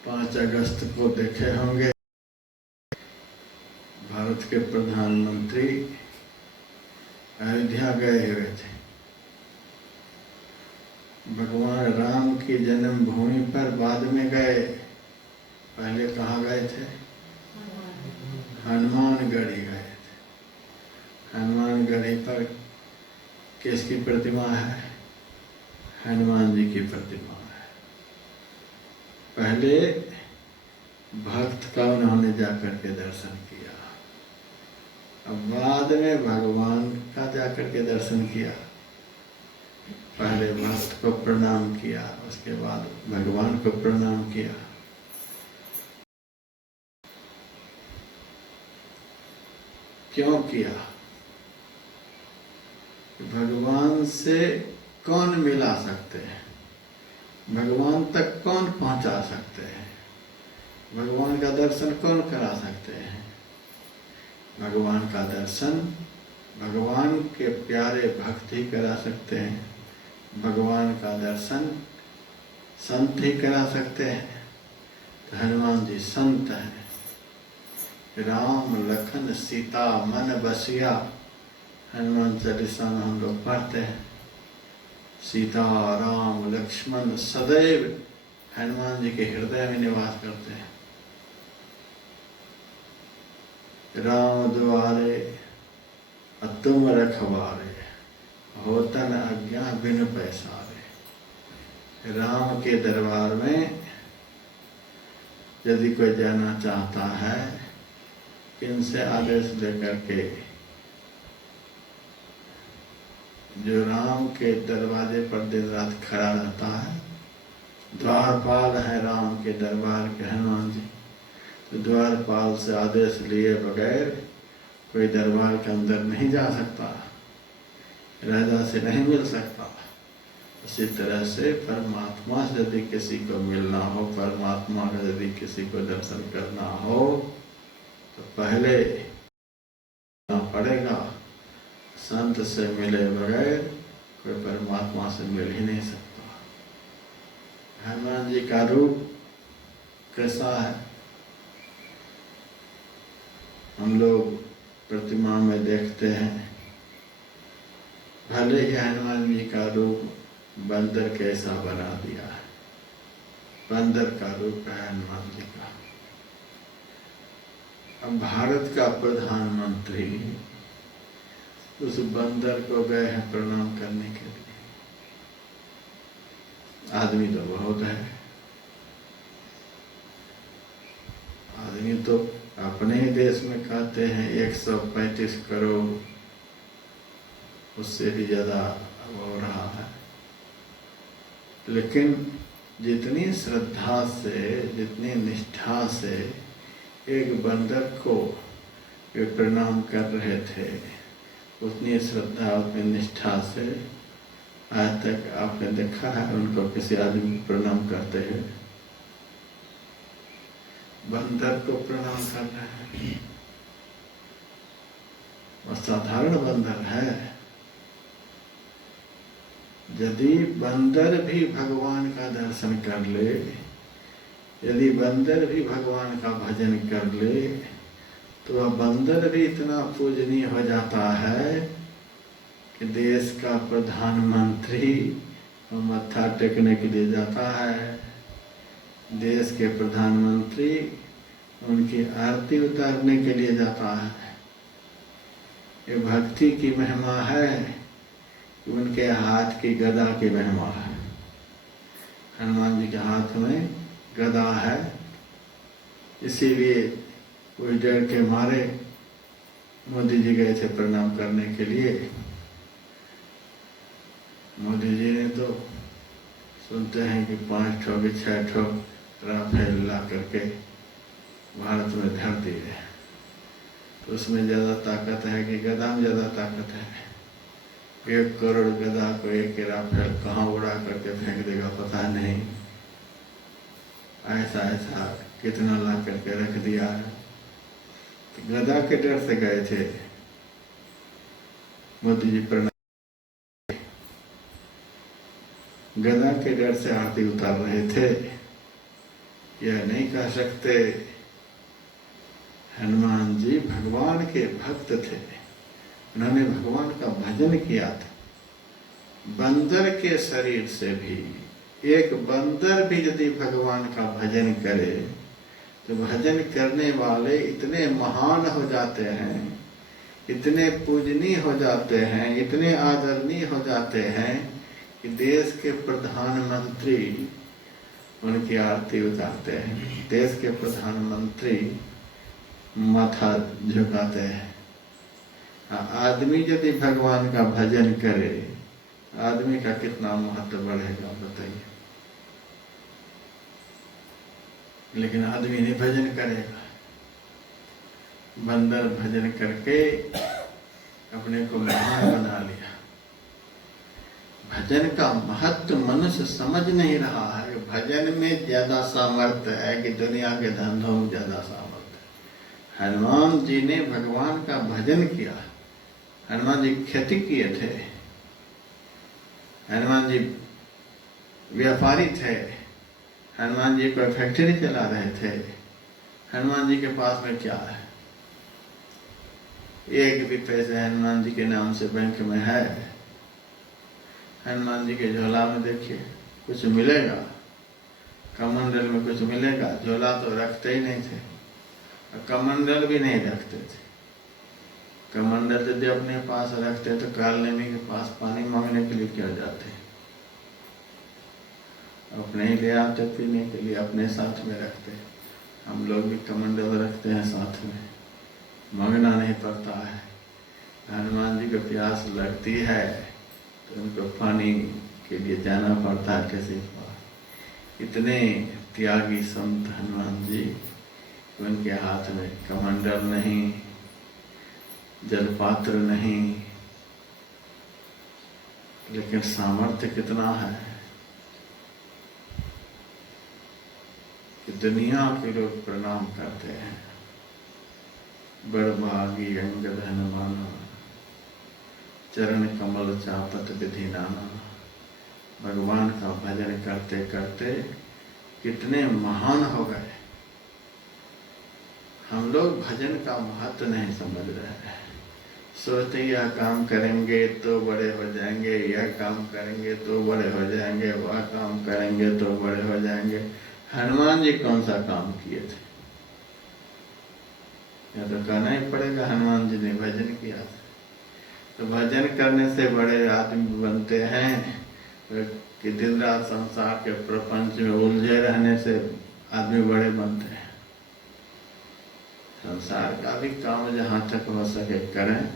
5 अगस्त को देखे होंगे, भारत के प्रधानमंत्री अयोध्या गए हुए थे। भगवान राम की जन्मभूमि पर बाद में गए, पहले कहाँ गए थे? हनुमानगढ़ी गए थे। हनुमानगढ़ी पर किसकी प्रतिमा है? हनुमान जी की प्रतिमा है। पहले भक्त का उन्होंने जाकर के दर्शन किया, अब बाद में भगवान का जाकर के दर्शन किया। पहले भक्त को प्रणाम किया, उसके बाद भगवान को प्रणाम किया। क्यों किया? भगवान से कौन मिला सकते हैं, भगवान तक कौन पहुंचा सकते हैं, भगवान का दर्शन कौन करा सकते हैं? भगवान का दर्शन भगवान के प्यारे भक्त ही करा सकते हैं। भगवान का दर्शन संत ही करा सकते हैं। तो हनुमान जी संत हैं। राम लखन सीता मन बसिया, हनुमान चालीसा में हम लोग पढ़ते हैं। सीता राम लक्ष्मण सदैव हनुमान जी के हृदय में निवास करते हैं। राम द्वारे तुम रखवारे, होतन आज्ञा बिन पैसारे। राम के दरबार में यदि कोई जाना चाहता है, किनसे आदेश लेकर के? जो राम के दरवाजे पर दिन रात खड़ा रहता है, द्वारपाल है राम के दरबार के हनुमान जी। तो द्वारपाल से आदेश लिए बगैर कोई दरबार के अंदर नहीं जा सकता, राजा से नहीं मिल सकता। इसी तरह से परमात्मा से यदि किसी को मिलना हो, परमात्मा का यदि किसी को दर्शन करना हो, तो पहले पड़ेगा। संत से मिले बगैर कोई परमात्मा से मिल ही नहीं सकता। हनुमान जी का रूप कैसा है? हम लोग प्रतिमा में देखते हैं, भले ही हनुमान जी का रूप बंदर कैसा बना दिया है, बंदर का रूप है हनुमान जी का। अब भारत का प्रधानमंत्री उस बंदर को गए हैं प्रणाम करने के लिए। आदमी तो बहुत है। आदमी तो अपने ही देश में कहते हैं 135 करोड़, उससे भी ज़्यादा हो रहा है। लेकिन जितनी श्रद्धा से, जितनी निष्ठा से एक बंदर को वे प्रणाम कर रहे थे, उतनी श्रद्धा उतनी निष्ठा से आज तक आपने देखा है उनको किसी आदमी को प्रणाम करते हुए? बंदर को प्रणाम कर रहे हैं, और साधारण बंदर है। यदि बंदर भी भगवान का दर्शन कर ले, यदि बंदर भी भगवान का भजन कर ले, तो वह बंदर भी इतना पूजनीय हो जाता है कि देश का प्रधानमंत्री मत्था टेकने के लिए जाता है। देश के प्रधानमंत्री उनकी आरती उतारने के लिए जाता है। ये भक्ति की महिमा है, उनके हाथ की गदा की महिमा है। हनुमान जी के हाथ में गदा है, इसीलिए कोई डर के मारे मोदी जी गए थे प्रणाम करने के लिए। मोदी जी ने तो सुनते हैं कि 5 ठो कि 6 ठो राफेल ला करके भारत में धर दिए, तो उसमें ज़्यादा ताकत है कि गदा में ज़्यादा ताकत है? 1 करोड़ गदा को एक राफेल कहाँ उड़ा करके फेंक देगा पता नहीं। ऐसा ऐसा कितना ला करके रख दिया है। तो गदा के डर से गए थे मोदी जी प्रणाम, गदा के डर से आरती उतार रहे थे। यह नहीं कह सकते। हनुमान जी भगवान के भक्त थे, उन्होंने भगवान का भजन किया था। बंदर के शरीर से भी, एक बंदर भी यदि भगवान का भजन करे तो भजन करने वाले इतने महान हो जाते हैं, इतने पूजनीय हो जाते हैं, इतने आदरणीय हो जाते हैं कि देश के प्रधानमंत्री उनकी आरती उतारते हैं। देश के प्रधानमंत्री माथा झुकाते हैं। आदमी यदि भगवान का भजन करे, आदमी का कितना महत्व बढ़ेगा बताइए। लेकिन आदमी नहीं भजन करेगा। बंदर भजन करके अपने को महान बना लिया। भजन का महत्व मनुष्य समझ नहीं रहा है। भजन में ज्यादा सामर्थ्य है कि दुनिया के धंधों में ज्यादा सामर्थ्य है। हनुमान जी ने भगवान का भजन किया। हनुमान जी खेती किए थे, हनुमान जी व्यापारी थे, हनुमान जी कोई फैक्ट्री चला रहे थे। हनुमान जी के पास में क्या है? एक भी पैसे हनुमान जी के नाम से बैंक में है? हनुमान जी के झोला में देखिए कुछ मिलेगा? कमंडल में कुछ मिलेगा? झोला तो रखते ही नहीं थे, और कमंडल भी नहीं रखते थे। कमंडल यदि अपने पास रखते तो कालनेमी के पास पानी मांगने के लिए क्यों जाते? अपने ही ले आते पीने के लिए, अपने साथ में रखते। हम लोग भी कमंडल रखते हैं साथ में, मांगना नहीं पड़ता है। हनुमान जी को प्यास लगती है तो उनको पानी के लिए जाना पड़ता है किसी के पास। इतने त्यागी संत हनुमान जी, उनके हाथ में कमंडल नहीं, जलपात्र नहीं, लेकिन सामर्थ्य कितना है कि दुनिया के लोग प्रणाम करते हैं। बड़भागी अंगद हनुमाना, चरण कमल चापत विधि नाना। भगवान का भजन करते करते कितने महान हो गए। हम लोग भजन का महत्व नहीं समझ रहे हैं। सोचते यह काम करेंगे तो बड़े हो जाएंगे, यह काम करेंगे तो बड़े हो जाएंगे, वह काम करेंगे तो बड़े हो जाएंगे। हनुमान जी कौन सा काम किए थे? यह तो कहना ही पड़ेगा हनुमान जी ने भजन किया था। तो भजन करने से बड़े आदमी बनते हैं, कि दिन रात संसार के प्रपंच में उलझे रहने से आदमी बड़े बनते हैं। संसार का भी काम जहाँ तक हो सके करें,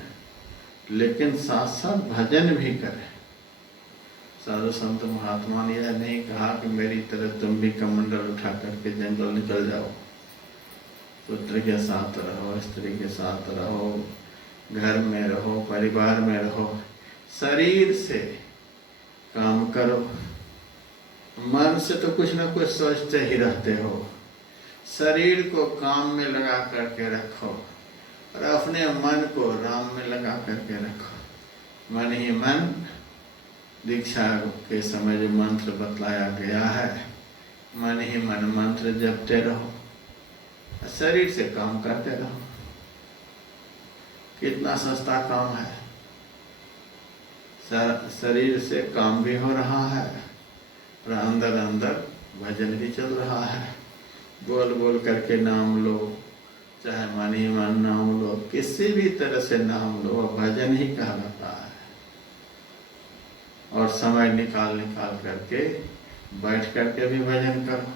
लेकिन साथ साथ भजन भी करें। साधु संत महात्मा ने यह नहीं कहा कि मेरी तरह तुम भी कमंडल उठा करके जंगल निकल जाओ, पुत्र के साथ रहो, स्त्री के साथ रहो, घर में रहो, परिवार में रहो, शरीर से काम करो। मन से तो कुछ ना कुछ सोचते ही रहते हो। शरीर को काम में लगा करके रखो और अपने मन को राम में लगा करके रखो। मन ही मन, दीक्षा के समय जो मंत्र बतलाया गया है, मन ही मन मंत्र जपते रहो, शरीर से काम करते रहो। कितना सस्ता काम है। शरीर से काम भी हो रहा है और अंदर अंदर भजन भी चल रहा है। बोल बोल करके नाम लो, चाहे मन ही मन नाम लो, किसी भी तरह से नाम लो, भजन ही कहलाता है। और समय निकाल निकाल करके बैठ करके भी भजन करो।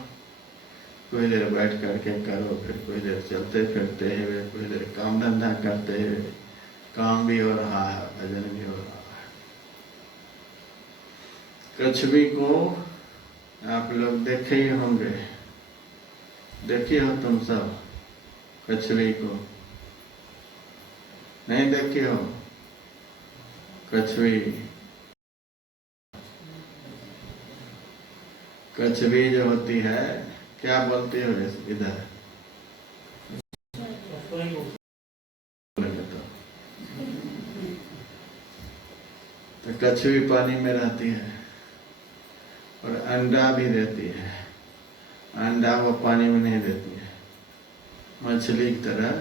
कोई देर बैठ करके करो, फिर कोई देर चलते फिरते हुए, कोई देर काम धंधा करते हुए, काम भी हो रहा है, भजन भी हो रहा है। कछुवी को आप लोग देखे ही होंगे, देखे हो तुम सब कछुवी को? नहीं देखे हो? कछुवी कछुवी जो होती है, क्या बोलते हो इधर? तो कछुवी पानी में रहती है और अंडा भी देती है। अंडा वो पानी में नहीं देती है। मछली की तरह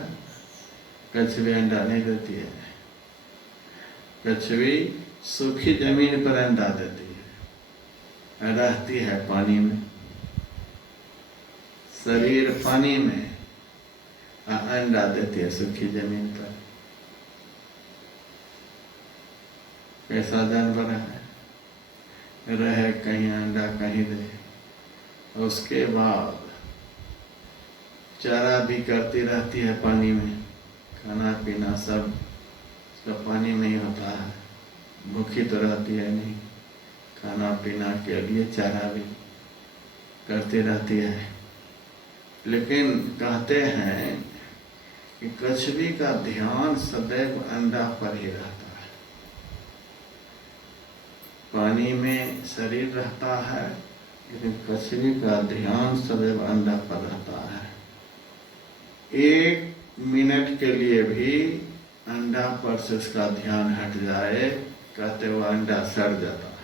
कछुवी अंडा नहीं देती है। कछुवी सूखी जमीन पर अंडा देती है, रहती है पानी में, शरीर पानी में, अंडा देती है सूखी जमीन पर। कैसा जानवर है, रहे कहीं अंडा कहीं दे। उसके बाद चारा भी करती रहती है पानी में, खाना पीना सब उसका पानी में ही होता है। भूखी तो रहती है नहीं, खाना पीना के लिए चारा भी करती रहती है। लेकिन कहते हैं कि कछुवी का ध्यान सदैव अंडा पर ही रहता है। पानी में शरीर रहता है, लेकिन कछुवी का ध्यान सदैव अंडा पर रहता है। 1 मिनट के लिए भी अंडा पर से उसका ध्यान हट जाए, कहते वो अंडा सड़ जाता है।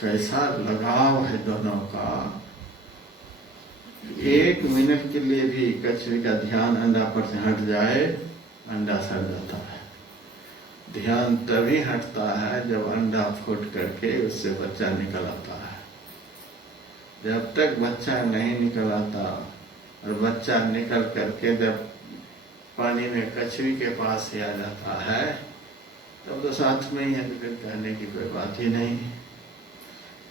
कैसा लगाव है दोनों का। 1 मिनट के लिए भी कछुवी का ध्यान अंडा पर से हट जाए, अंडा सड़ जाता है। ध्यान तभी हटता है जब अंडा फूट करके उससे बच्चा निकल आता है। जब तक बच्चा नहीं निकल आता और बच्चा निकल करके जब पानी में कछुवी के पास ही आ जाता है, तब तो साथ में ही है, फिर कहने की कोई बात ही नहीं।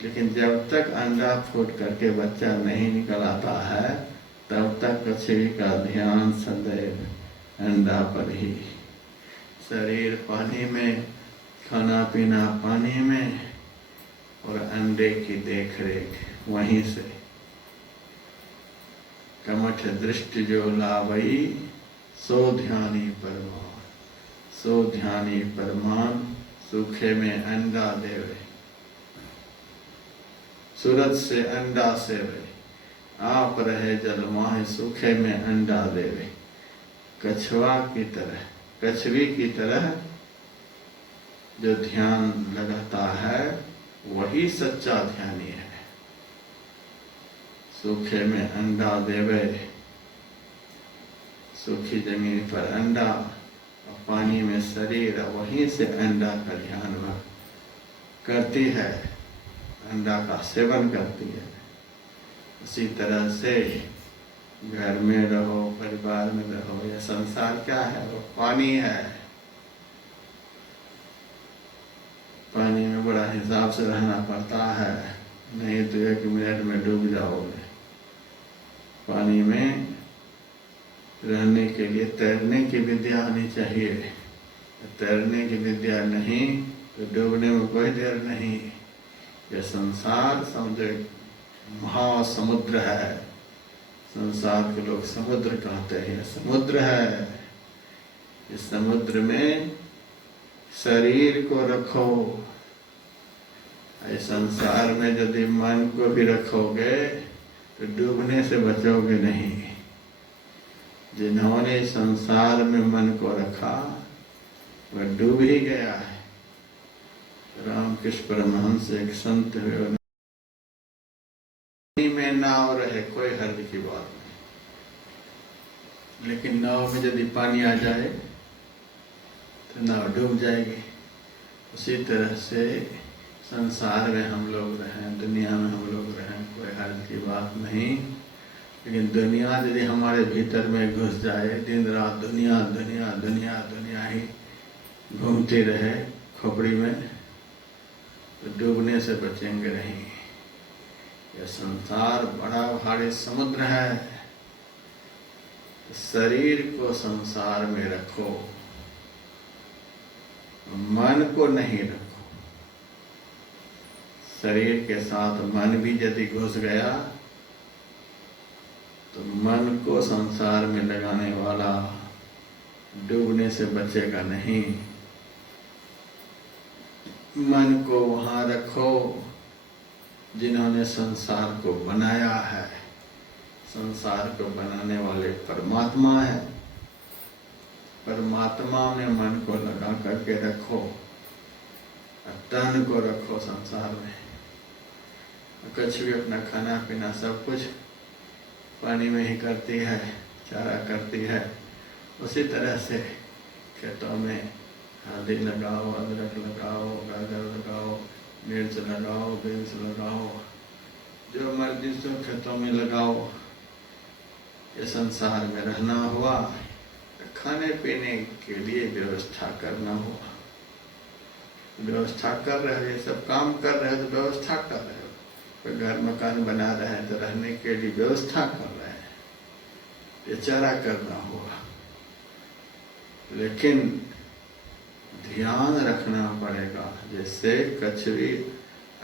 लेकिन जब तक अंडा फूट करके बच्चा नहीं निकल आता है, तब तक कछुवी का ध्यान सदैव अंडा पर ही। शरीर पानी में, खाना पीना पानी में, और अंडे की देख रेख वहीं से। कमठ दृष्टि जो लावई, सो ध्यानी परमान। सो ध्यानी परमान, सूखे में अंडा देवे। सूरज से अंडा सेवे, आप रहे जल माहे, सूखे में अंडा देवे। कछुआ की तरह, कछुवी की तरह जो ध्यान लगाता है, वही सच्चा ध्यानी है। सूखे में अंडा देवे, सूखी जमीन पर अंडा और पानी में शरीर, वहीं से अंडा का ध्यान वह करती है, अंडा का सेवन करती है। उसी तरह से घर में रहो, परिवार में रहो, यह संसार क्या है? वो पानी है। पानी में बड़ा हिसाब से रहना पड़ता है, नहीं तो 1 मिनट में डूब जाओगे। पानी में रहने के लिए तैरने की विद्या आनी चाहिए। तैरने की विद्या नहीं तो डूबने में कोई देर नहीं। यह संसार समुद्र, महासमुद्र है। संसार के लोग समुद्र कहते हैं, समुद्र है। इस समुद्र में शरीर को रखो। इस संसार में यदि मन को भी रखोगे तो डूबने से बचोगे नहीं। जिन्होंने संसार में मन को रखा वह डूब ही गया है। रामकृष्ण परमहंस एक संत हुए, में नाव रहे कोई हर्ज की बात नहीं, लेकिन नाव में यदि पानी आ जाए तो नाव डूब जाएगी। उसी तरह से संसार में हम लोग रहें, दुनिया में हम लोग रहें, कोई हर्ज की बात नहीं। लेकिन दुनिया यदि हमारे भीतर में घुस जाए, दिन रात दुनिया दुनिया दुनिया दुनिया ही घूमती रहे खोपड़ी में, तो डूबने से बचेंगे नहीं। यह संसार बड़ा भारी समुद्र है। शरीर को संसार में रखो, मन को नहीं रखो। शरीर के साथ मन भी यदि घुस गया तो मन को संसार में लगाने वाला डूबने से बचेगा नहीं। मन को वहां रखो जिन्होंने संसार को बनाया है। संसार को बनाने वाले परमात्मा है। परमात्मा में मन को लगा करके रखो, तन को रखो संसार में। कच्छ भी अपना खाना पीना सब कुछ पानी में ही करती है, चारा करती है। उसी तरह से खेतों में हल्दी लगाओ, अदरक लगाओ, गाजर लगाओ, मिर्च लगाओ, बीन्स लगाओ, जो मर्जी सो खेतों में लगाओ। ये संसार में रहना हुआ, खाने पीने के लिए व्यवस्था करना हुआ। व्यवस्था कर रहे हो, ये सब काम कर रहे हो तो व्यवस्था कर रहे हो। कोई घर मकान बना रहे हैं तो रहने के लिए व्यवस्था कर रहे हैं, ये चारा करना हुआ। लेकिन ध्यान रखना पड़ेगा। जैसे कछुई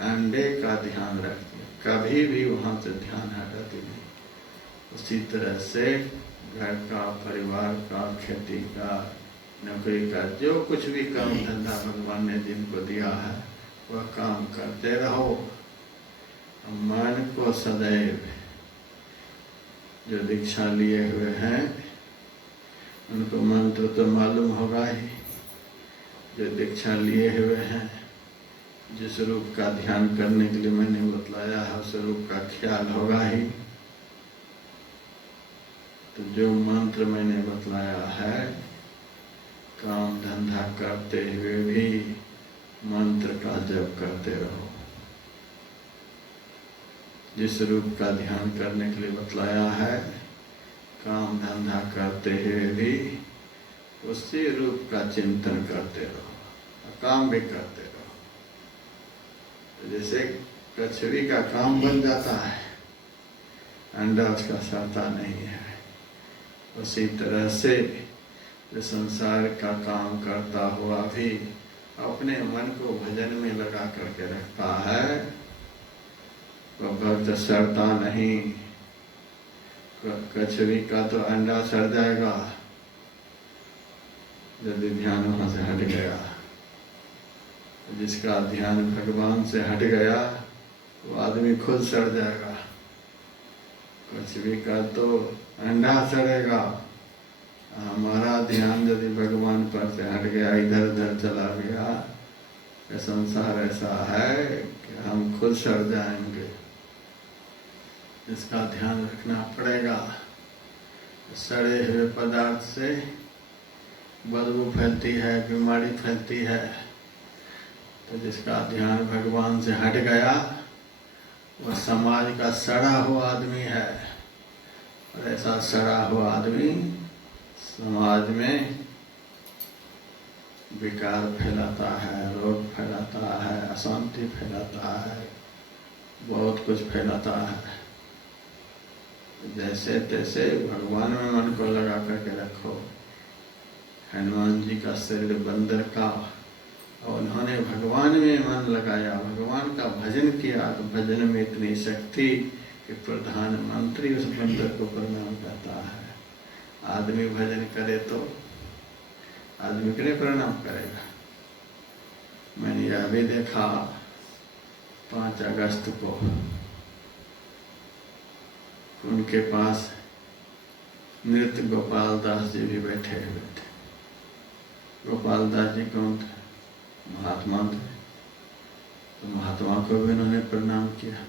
अंडे का ध्यान रखती है, कभी भी वहां से ध्यान हटाती नहीं। उसी तरह से घर का, परिवार का, खेती का, नौकरी का, जो कुछ भी काम धंधा भगवान ने जिनको दिया है वह काम करते रहो। मन को सदैव, जो दीक्षा लिए हुए हैं उनको मंत्र तो मालूम होगा ही। जो दीक्षा लिए हुए हैं, जिस रूप का ध्यान करने के लिए मैंने बतलाया है उस रूप का ख्याल होगा ही। तो जो मंत्र मैंने बतलाया है, काम धंधा करते हुए भी मंत्र का जप करते रहो। जिस रूप का ध्यान करने के लिए बतलाया है, काम धंधा करते हुए भी उसी रूप का चिंतन करते रहो, काम भी करते रहो। तो जैसे कछुई का काम बन जाता है, अंडा उसका सड़ता नहीं है, उसी तरह से जो संसार का काम करता हुआ भी अपने मन को भजन में लगा करके रखता है, वह भक्त सड़ता नहीं। कछुई का तो अंडा सड़ जाएगा यदि ध्यान वहां से हट गया। जिसका ध्यान भगवान से हट गया वो आदमी खुद सड़ जाएगा। कछुई का तो अंडा सड़ेगा, हमारा ध्यान यदि भगवान पर से हट गया, इधर उधर चला गया, ये संसार ऐसा है कि हम खुद सड़ जाएंगे। इसका ध्यान रखना पड़ेगा। सड़े हुए पदार्थ से बदबू फैलती है, बीमारी फैलती है। तो जिसका ध्यान भगवान से हट गया वह समाज का सड़ा हुआ आदमी है। और ऐसा सड़ा हुआ आदमी समाज में विकार फैलाता है, रोग फैलाता है, अशांति फैलाता है, बहुत कुछ फैलाता है। जैसे तैसे भगवान में मन को लगा करके रखो। हनुमान जी का शरीर बंदर का, और उन्होंने भगवान में मन लगाया, भगवान का भजन किया, तो भजन में इतनी शक्ति कि प्रधानमंत्री उस बंदर को प्रणाम करता है। आदमी भजन करे तो आदमी के लिए प्रणाम करेगा। मैंने यह भी देखा 5 अगस्त को उनके पास नृत्य गोपाल दास जी भी बैठे हुए थे। गोपाल दास जी कौन थे? महात्मा थे। तो महात्मा को भी उन्होंने प्रणाम किया।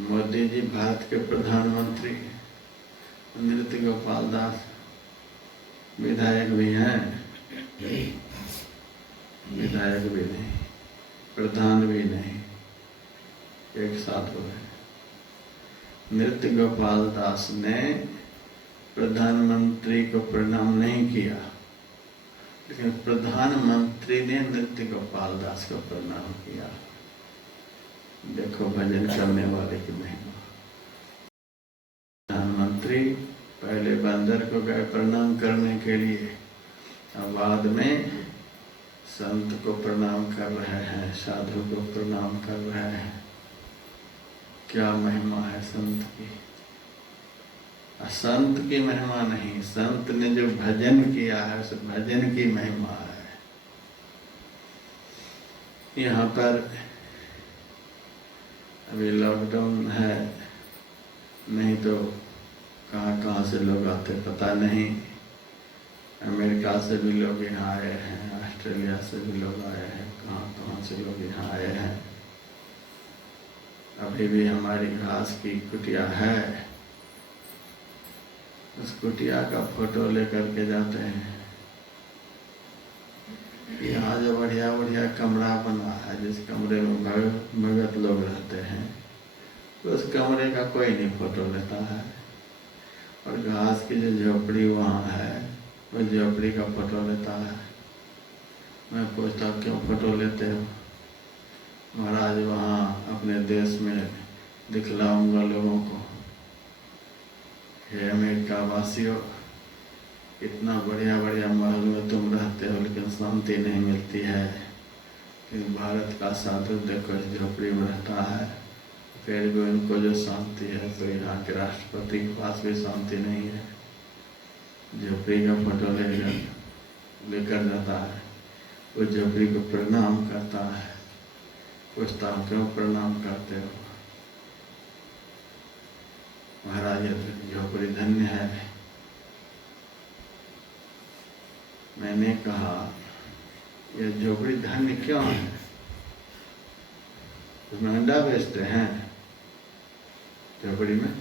मोदी जी भारत के प्रधानमंत्री, नृत्य गोपाल दास विधायक भी हैं, विधायक भी नहीं, प्रधान भी नहीं, एक साथ हुए। नृत्य गोपाल दास ने प्रधानमंत्री को प्रणाम नहीं किया, लेकिन प्रधानमंत्री ने नृत्य गोपाल दास को प्रणाम किया। देखो भजन करने वाले की महिमा। प्रधानमंत्री पहले बंदर को गए प्रणाम करने के लिए, और बाद में संत को प्रणाम कर रहे हैं, साधु को प्रणाम कर रहे हैं। क्या महिमा है संत की। संत की महिमा नहीं, संत ने जो भजन किया है उस भजन की महिमा है। यहाँ पर अभी लॉकडाउन है, नहीं तो कहाँ कहाँ से लोग आते पता नहीं। अमेरिका से भी लोग यहाँ आए हैं, ऑस्ट्रेलिया से भी लोग आए हैं, कहाँ कहाँ से लोग यहाँ आए हैं। अभी भी हमारी घास की कुटिया है, उस कुटिया का फोटो लेकर के जाते हैं। यहाँ जो बढ़िया बढ़िया कमरा बना है, जिस कमरे में भगत लोग रहते हैं, तो उस कमरे का कोई नहीं फोटो लेता है। और घास की जो झोपड़ी वहाँ है, वो झोपड़ी का फोटो लेता है। मैं पूछता हूँ क्यों फोटो लेते हो? महाराज वहाँ अपने देश में दिखलाऊंगा लोगों को, हे अमेरिका वासियों, इतना बढ़िया बढ़िया महल में तुम रहते हो लेकिन शांति नहीं मिलती है। लेकिन भारत का साधु देखो इस झोपड़ी में रहता है, फिर भी उनको जो शांति है, तो यहाँ के राष्ट्रपति के पास भी शांति नहीं है। झोपड़ी का फोटो लेकर जाता है, उस झोपड़ी को प्रणाम करता है। पूछता हूँ क्यों प्रणाम करते हो? महाराज झोपड़ी धन्य है। मैंने कहा यह झोपड़ी धन्य क्यों है? उसमें अंडा बेचते हैं झोपड़ी में,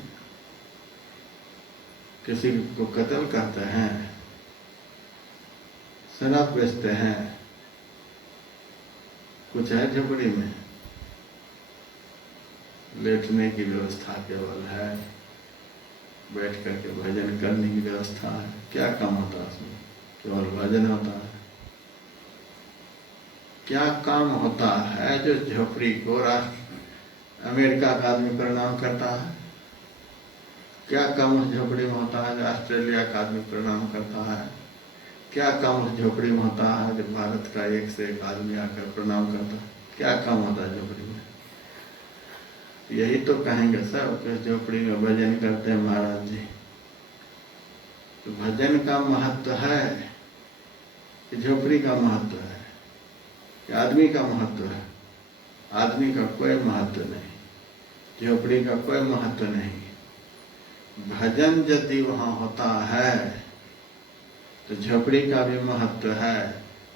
किसी को कत्ल करते हैं, शराब बेचते हैं, कुछ है झोपड़ी में? लेटने की व्यवस्था केवल है, बैठ करके भजन करने की व्यवस्था है। क्या काम होता है उसमें? केवल भजन होता है। क्या काम होता है जो झोपड़ी को अमेरिका का आदमी प्रणाम करता है? क्या काम उस झोपड़ी में होता है जो ऑस्ट्रेलिया का आदमी प्रणाम करता है? क्या काम उस झोपड़ी में होता है जो भारत का एक से एक आदमी आकर प्रणाम करता है? क्या काम होता है झोपड़ी में? यही तो कहेंगे सब कि झोपड़ी में भजन करते हैं महाराज जी। तो भजन का महत्व है कि झोपड़ी का महत्व है कि आदमी का महत्व है? आदमी का कोई महत्व नहीं, झोपड़ी का कोई महत्व नहीं। भजन यदि वहाँ होता है तो झोपड़ी का भी महत्व है।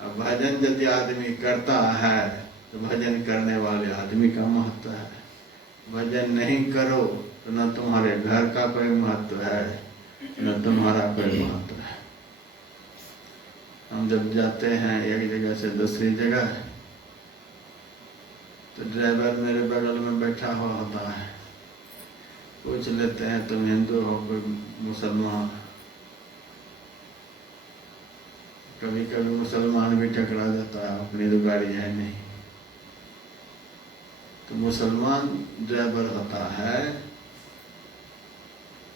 और भजन यदि आदमी करता है तो भजन करने वाले आदमी का महत्व है। भजन नहीं करो तो न तुम्हारे घर का कोई महत्व है, न तुम्हारा कोई महत्व है। हम जब जाते हैं एक जगह से दूसरी जगह, तो ड्राइवर मेरे बगल में बैठा हुआ होता है। पूछ लेते हैं तुम हिंदू हो कोई मुसलमान? कभी कभी मुसलमान भी टकरा जाता है, अपनी तो गाड़ी है नहीं। तो मुसलमान ड्राइवर होता है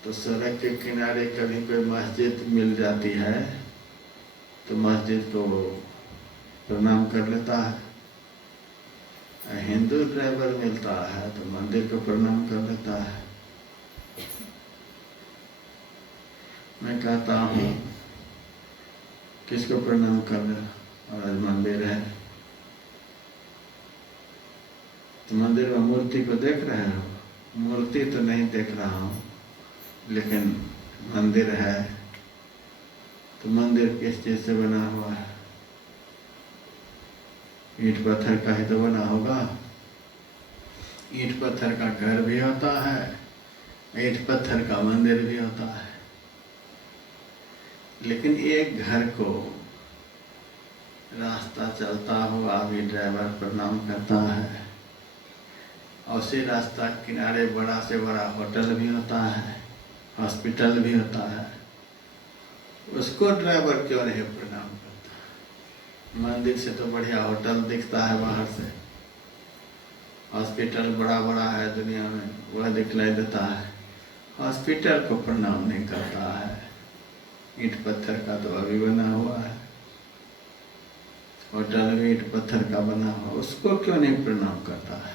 तो सड़क के किनारे कभी कोई मस्जिद मिल जाती है तो मस्जिद को प्रणाम कर लेता है। हिंदू ड्राइवर मिलता है तो मंदिर को प्रणाम कर लेता है। मैं कहता हूँ किसको प्रणाम कर ले, और आज मंदिर है तो मंदिर में मूर्ति को देख रहे हो? मूर्ति तो नहीं देख रहा हूँ, लेकिन मंदिर है तो मंदिर किस चीज से बना हुआ है? ईंट पत्थर का ही तो बना होगा। ईंट पत्थर का घर भी होता है, ईंट पत्थर का मंदिर भी होता है। लेकिन एक घर को रास्ता चलता हुआ भी ड्राइवर प्रणाम करता है, और उसी रास्ता किनारे बड़ा से बड़ा होटल भी होता है, हॉस्पिटल भी होता है, उसको ड्राइवर क्यों नहीं प्रणाम करता? मंदिर से तो बढ़िया होटल दिखता है बाहर से, हॉस्पिटल बड़ा बड़ा है दुनिया में, वह दिखलाई देता है। हॉस्पिटल को प्रणाम नहीं करता है। ईंट पत्थर का तो अभी बना हुआ है, होटल भी ईंट पत्थर का बना हुआ, उसको क्यों नहीं प्रणाम करता है?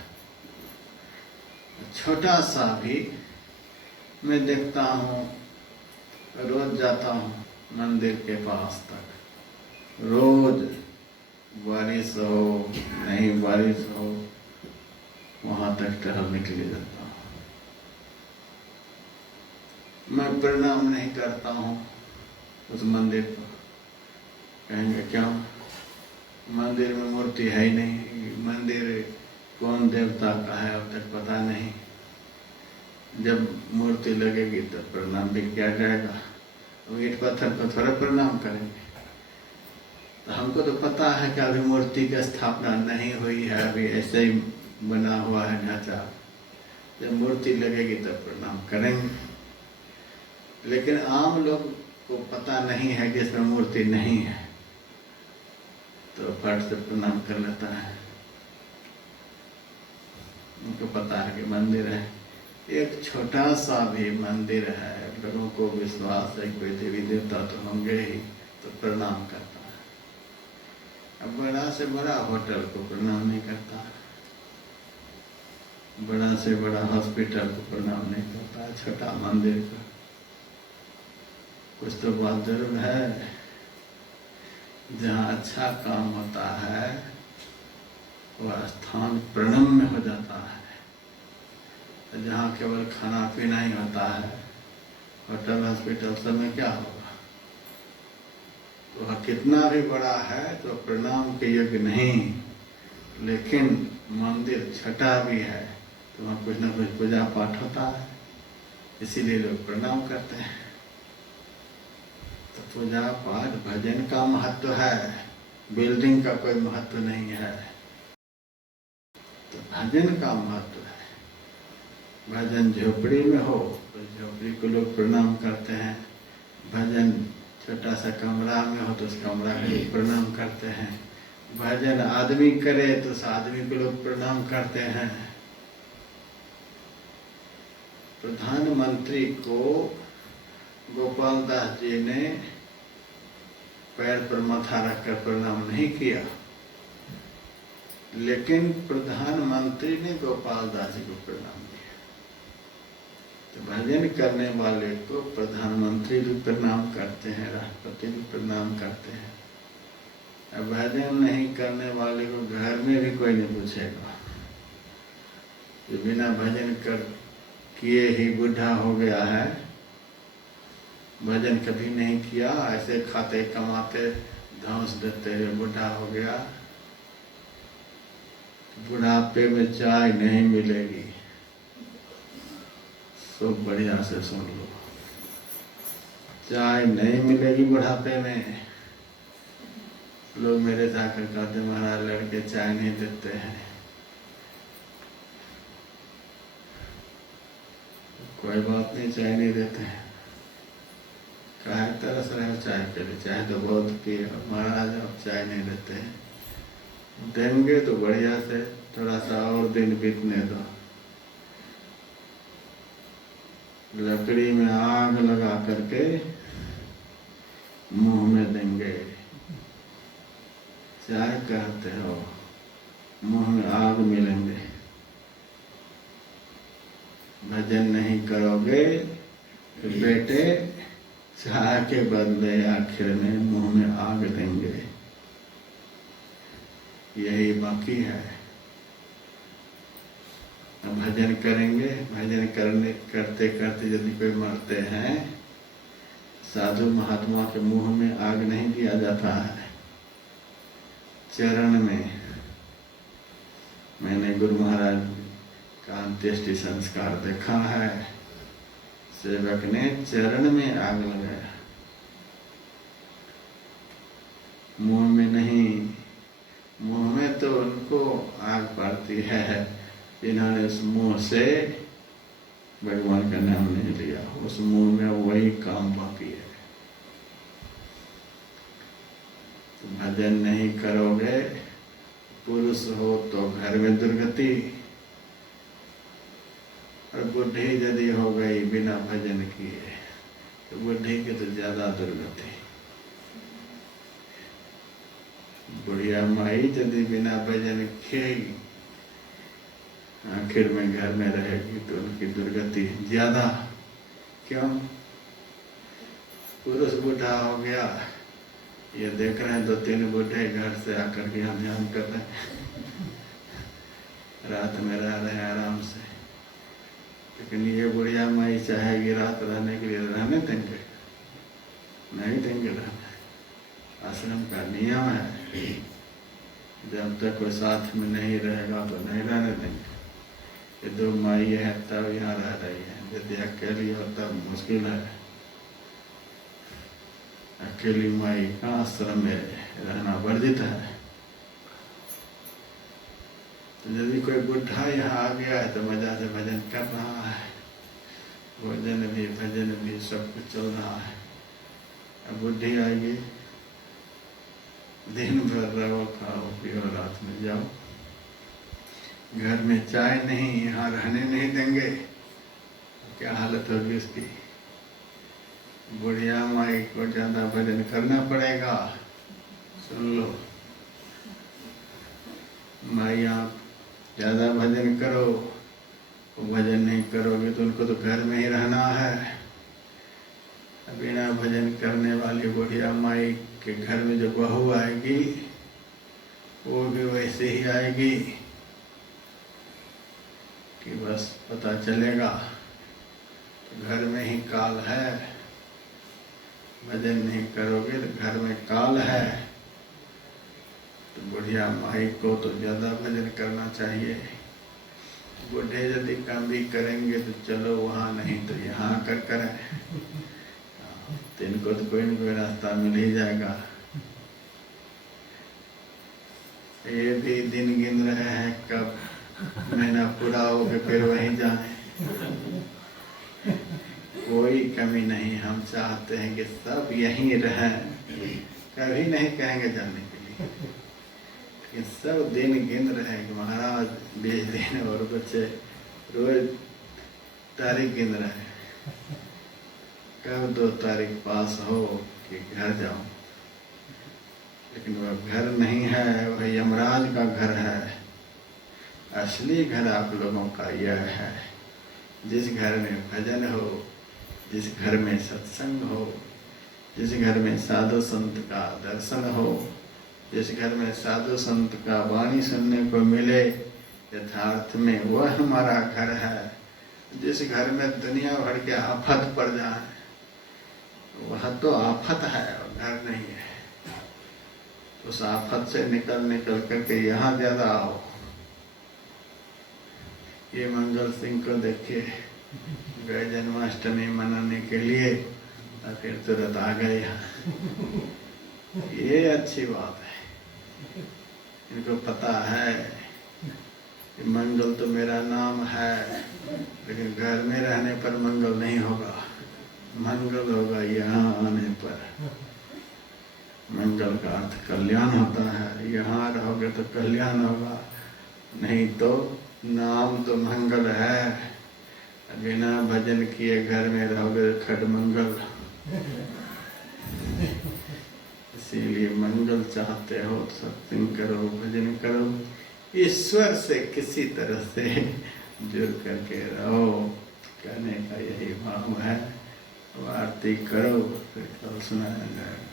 छोटा सा भी मैं देखता हूँ, रोज जाता हूँ मंदिर के पास तक, रोज बारिश हो नहीं बारिश हो वहां तक टहलने के लिए जाता हूँ। मैं प्रणाम नहीं करता हूँ उस मंदिर को। कहेंगे क्यों? मंदिर में मूर्ति है ही नहीं, मंदिर कौन देवता का है अब तक पता नहीं, जब मूर्ति लगेगी तब प्रणाम भी किया जाएगा। ईंट पत्थर को थोड़ा प्रणाम करेंगे? तो हमको तो पता है कि अभी मूर्ति की स्थापना नहीं हुई है, अभी ऐसे ही बना हुआ है ढांचा। जब मूर्ति लगेगी तब प्रणाम करेंगे। लेकिन आम लोग को पता नहीं है कि इसमें मूर्ति नहीं है, तो फट से प्रणाम कर लेता है। उनको पता है कि मंदिर है, एक छोटा सा भी मंदिर है, लोगों को विश्वास है कोई देवी देवता तो होंगे ही, तो प्रणाम करता है। अब बड़ा से बड़ा होटल को प्रणाम नहीं करता, बड़ा से बड़ा हॉस्पिटल को प्रणाम नहीं करता, छोटा मंदिर को। कुछ तो बात जरूर है, जहाँ अच्छा काम होता है वह स्थान प्रणम्य हो जाता है। जहाँ केवल खाना पीना ही होता है, होटल हॉस्पिटल सब में क्या होगा? तो वह कितना भी बड़ा है तो प्रणाम के योग्य नहीं। लेकिन मंदिर छठा भी है तो वहाँ कुछ ना कुछ पूजा पाठ होता है, इसीलिए लोग प्रणाम करते हैं। तो पूजा पाठ भजन का महत्व है, बिल्डिंग का कोई महत्व नहीं है। तो भजन का महत्व है। भजन झोपड़ी में हो तो झोपड़ी को लोग प्रणाम करते हैं, भजन छोटा सा कमरा में हो तो उस कमरा को लोग प्रणाम करते हैं, भजन आदमी करे तो उस आदमी को लोग प्रणाम करते हैं। प्रधानमंत्री को गोपाल दास जी ने पैर पर माथा रखकर प्रणाम नहीं किया, लेकिन प्रधानमंत्री ने गोपाल दास जी को प्रणाम किया। तो भजन करने वाले को प्रधानमंत्री भी प्रणाम करते हैं, राष्ट्रपति भी प्रणाम करते हैं। अब भजन नहीं करने वाले को घर में भी कोई नहीं पूछेगा। जो बिना भजन कर किए ही बूढ़ा हो गया है, भजन कभी नहीं किया, ऐसे खाते कमाते धौंस देते हुए बूढ़ा हो गया, बुढ़ापे में चाय नहीं मिलेगी। सब बढ़िया से सुन लो, चाय नहीं मिलेगी बुढ़ापे में। लोग मेरे जाकर कहते महाराज लड़के चाय नहीं देते हैं। कोई बात नहीं, चाय नहीं देते हैं, काहे तरस रहे हो चाय के लिए? चाय तो बहुत पिए महाराज, अब चाय नहीं देते हैं। देंगे तो बढ़िया से थोड़ा सा और दिन बीतने दो। लकड़ी में आग लगा करके मुंह में देंगे। चाय कहते हो, मुंह में आग मिलेंगे। भजन नहीं करोगे तो बेटे चाय के बदले आखिर में मुंह में आग देंगे। यही बाकी है। अब भजन करेंगे, भजन करते करते यदि कोई मरते हैं, साधु महात्मा के मुंह में आग नहीं दिया जाता है, चरण में। मैंने गुरु महाराज का अंत्येष्टि संस्कार देखा है, सेवक ने चरण में आग लगाया, मुंह में नहीं। मुंह में तो उनको आग पड़ती है जिन्होंने उस मुंह से भगवान का नाम नहीं लिया, उस मुंह में वही काम बाकी है। तो भजन नहीं करोगे, पुरुष हो तो घर में दुर्गति, और बुढ़ी यदि हो गई बिना भजन किए तो बुढ़ी की तो ज्यादा दुर्गति। बुढ़िया माई यदि बिना भजन किएगी, आखिर में घर में रहेगी तो उनकी दुर्गति ज्यादा। क्यों? पुरुष बूढ़ा हो गया, ये देख रहे हैं 2-3 बूढ़े घर से आकर के यहाँ ध्यान कर रहे हैं, रात में रह रहे हैं आराम से। लेकिन ये बुढ़िया माई चाहेगी रात रहने के लिए, रहने देंगे? नहीं देंगे रहने। आश्रम का नियम है, जब तक कोई साथ में नहीं रहेगा तो नहीं रहने देंगे। ये 2 माई है तब यहाँ रह रही है, यदि अकेली हो तब मुश्किल है। अकेली माई का आश्रम में रहना वर्जित है। तो यदि कोई बुढ़ा यहाँ आ गया है तो मजा से भजन कर रहा है, भोजन भी भजन भी सब कुछ चल रहा है। अब बुढ़ी आएगी, दिन भर रहो खाओ पियो, रात में जाओ, घर में चाय नहीं, यहाँ रहने नहीं देंगे, क्या हालत होगी उसकी? बुढ़िया माई को ज्यादा भजन करना पड़ेगा। सुन लो माई, आप ज्यादा भजन करो, भजन नहीं करोगे तो उनको तो घर में ही रहना है। बिना भजन करने वाली बुढ़िया माई के घर में जो बहू आएगी वो भी वैसे ही आएगी कि बस पता चलेगा तो घर में ही काल है। भजन नहीं करोगे तो घर में काल है। तो बुढ़िया माई को तो ज्यादा भजन करना चाहिए। बूढ़े यदि काम भी करेंगे तो चलो वहाँ, नहीं तो यहाँ कर करें, तो इनको तो कोई न कोई रास्ता मिल ही जाएगा। ये भी दिन गिन रहे हैं कब महीना पूरा हो के फिर वहीं जाए। कोई कमी नहीं, हम चाहते हैं कि सब यहीं रहें, कभी नहीं कहेंगे जाने के लिए। कि सब दिन गिन रहे हैं कि महाराज 20 दिन और बच्चे रोज तारीख गिन रहे हैं, कब 2 तारीख पास हो कि घर जाओ। लेकिन वह घर नहीं है, वह यमराज का घर है। असली घर आप लोगों का यह है, जिस घर में भजन हो, जिस घर में सत्संग हो, जिस घर में साधु संत का दर्शन हो, जिस घर में साधु संत का वाणी सुनने को मिले यथार्थ में, वह हमारा घर है। जिस घर में दुनिया भर के आफत पड़ जाए वह तो आफत है और घर नहीं है। तो उस आफत से निकल करके यहाँ ज्यादा आओ। ये मंगल सिंह को देखिए, गए जन्माष्टमी मनाने के लिए और फिर तुरंत आ गए यहाँ। ये अच्छी बात है, इनको पता है कि मंगल तो मेरा नाम है, लेकिन घर में रहने पर मंगल नहीं होगा। मंगल होगा यहाँ आने पर। मंगल का अर्थ कल्याण होता है, यहाँ रहोगे तो कल्याण होगा, नहीं तो नाम तो मंगल है, बिना भजन किए घर में रहोगे तो खडमंगल। इसीलिए मंगल चाहते हो तो सत्संग करो, भजन करो, ईश्वर से किसी तरह से जुड़ करके रहो, कहने का यही भाव है। अब आरती करो, फिर कल सुनाया जाएगा।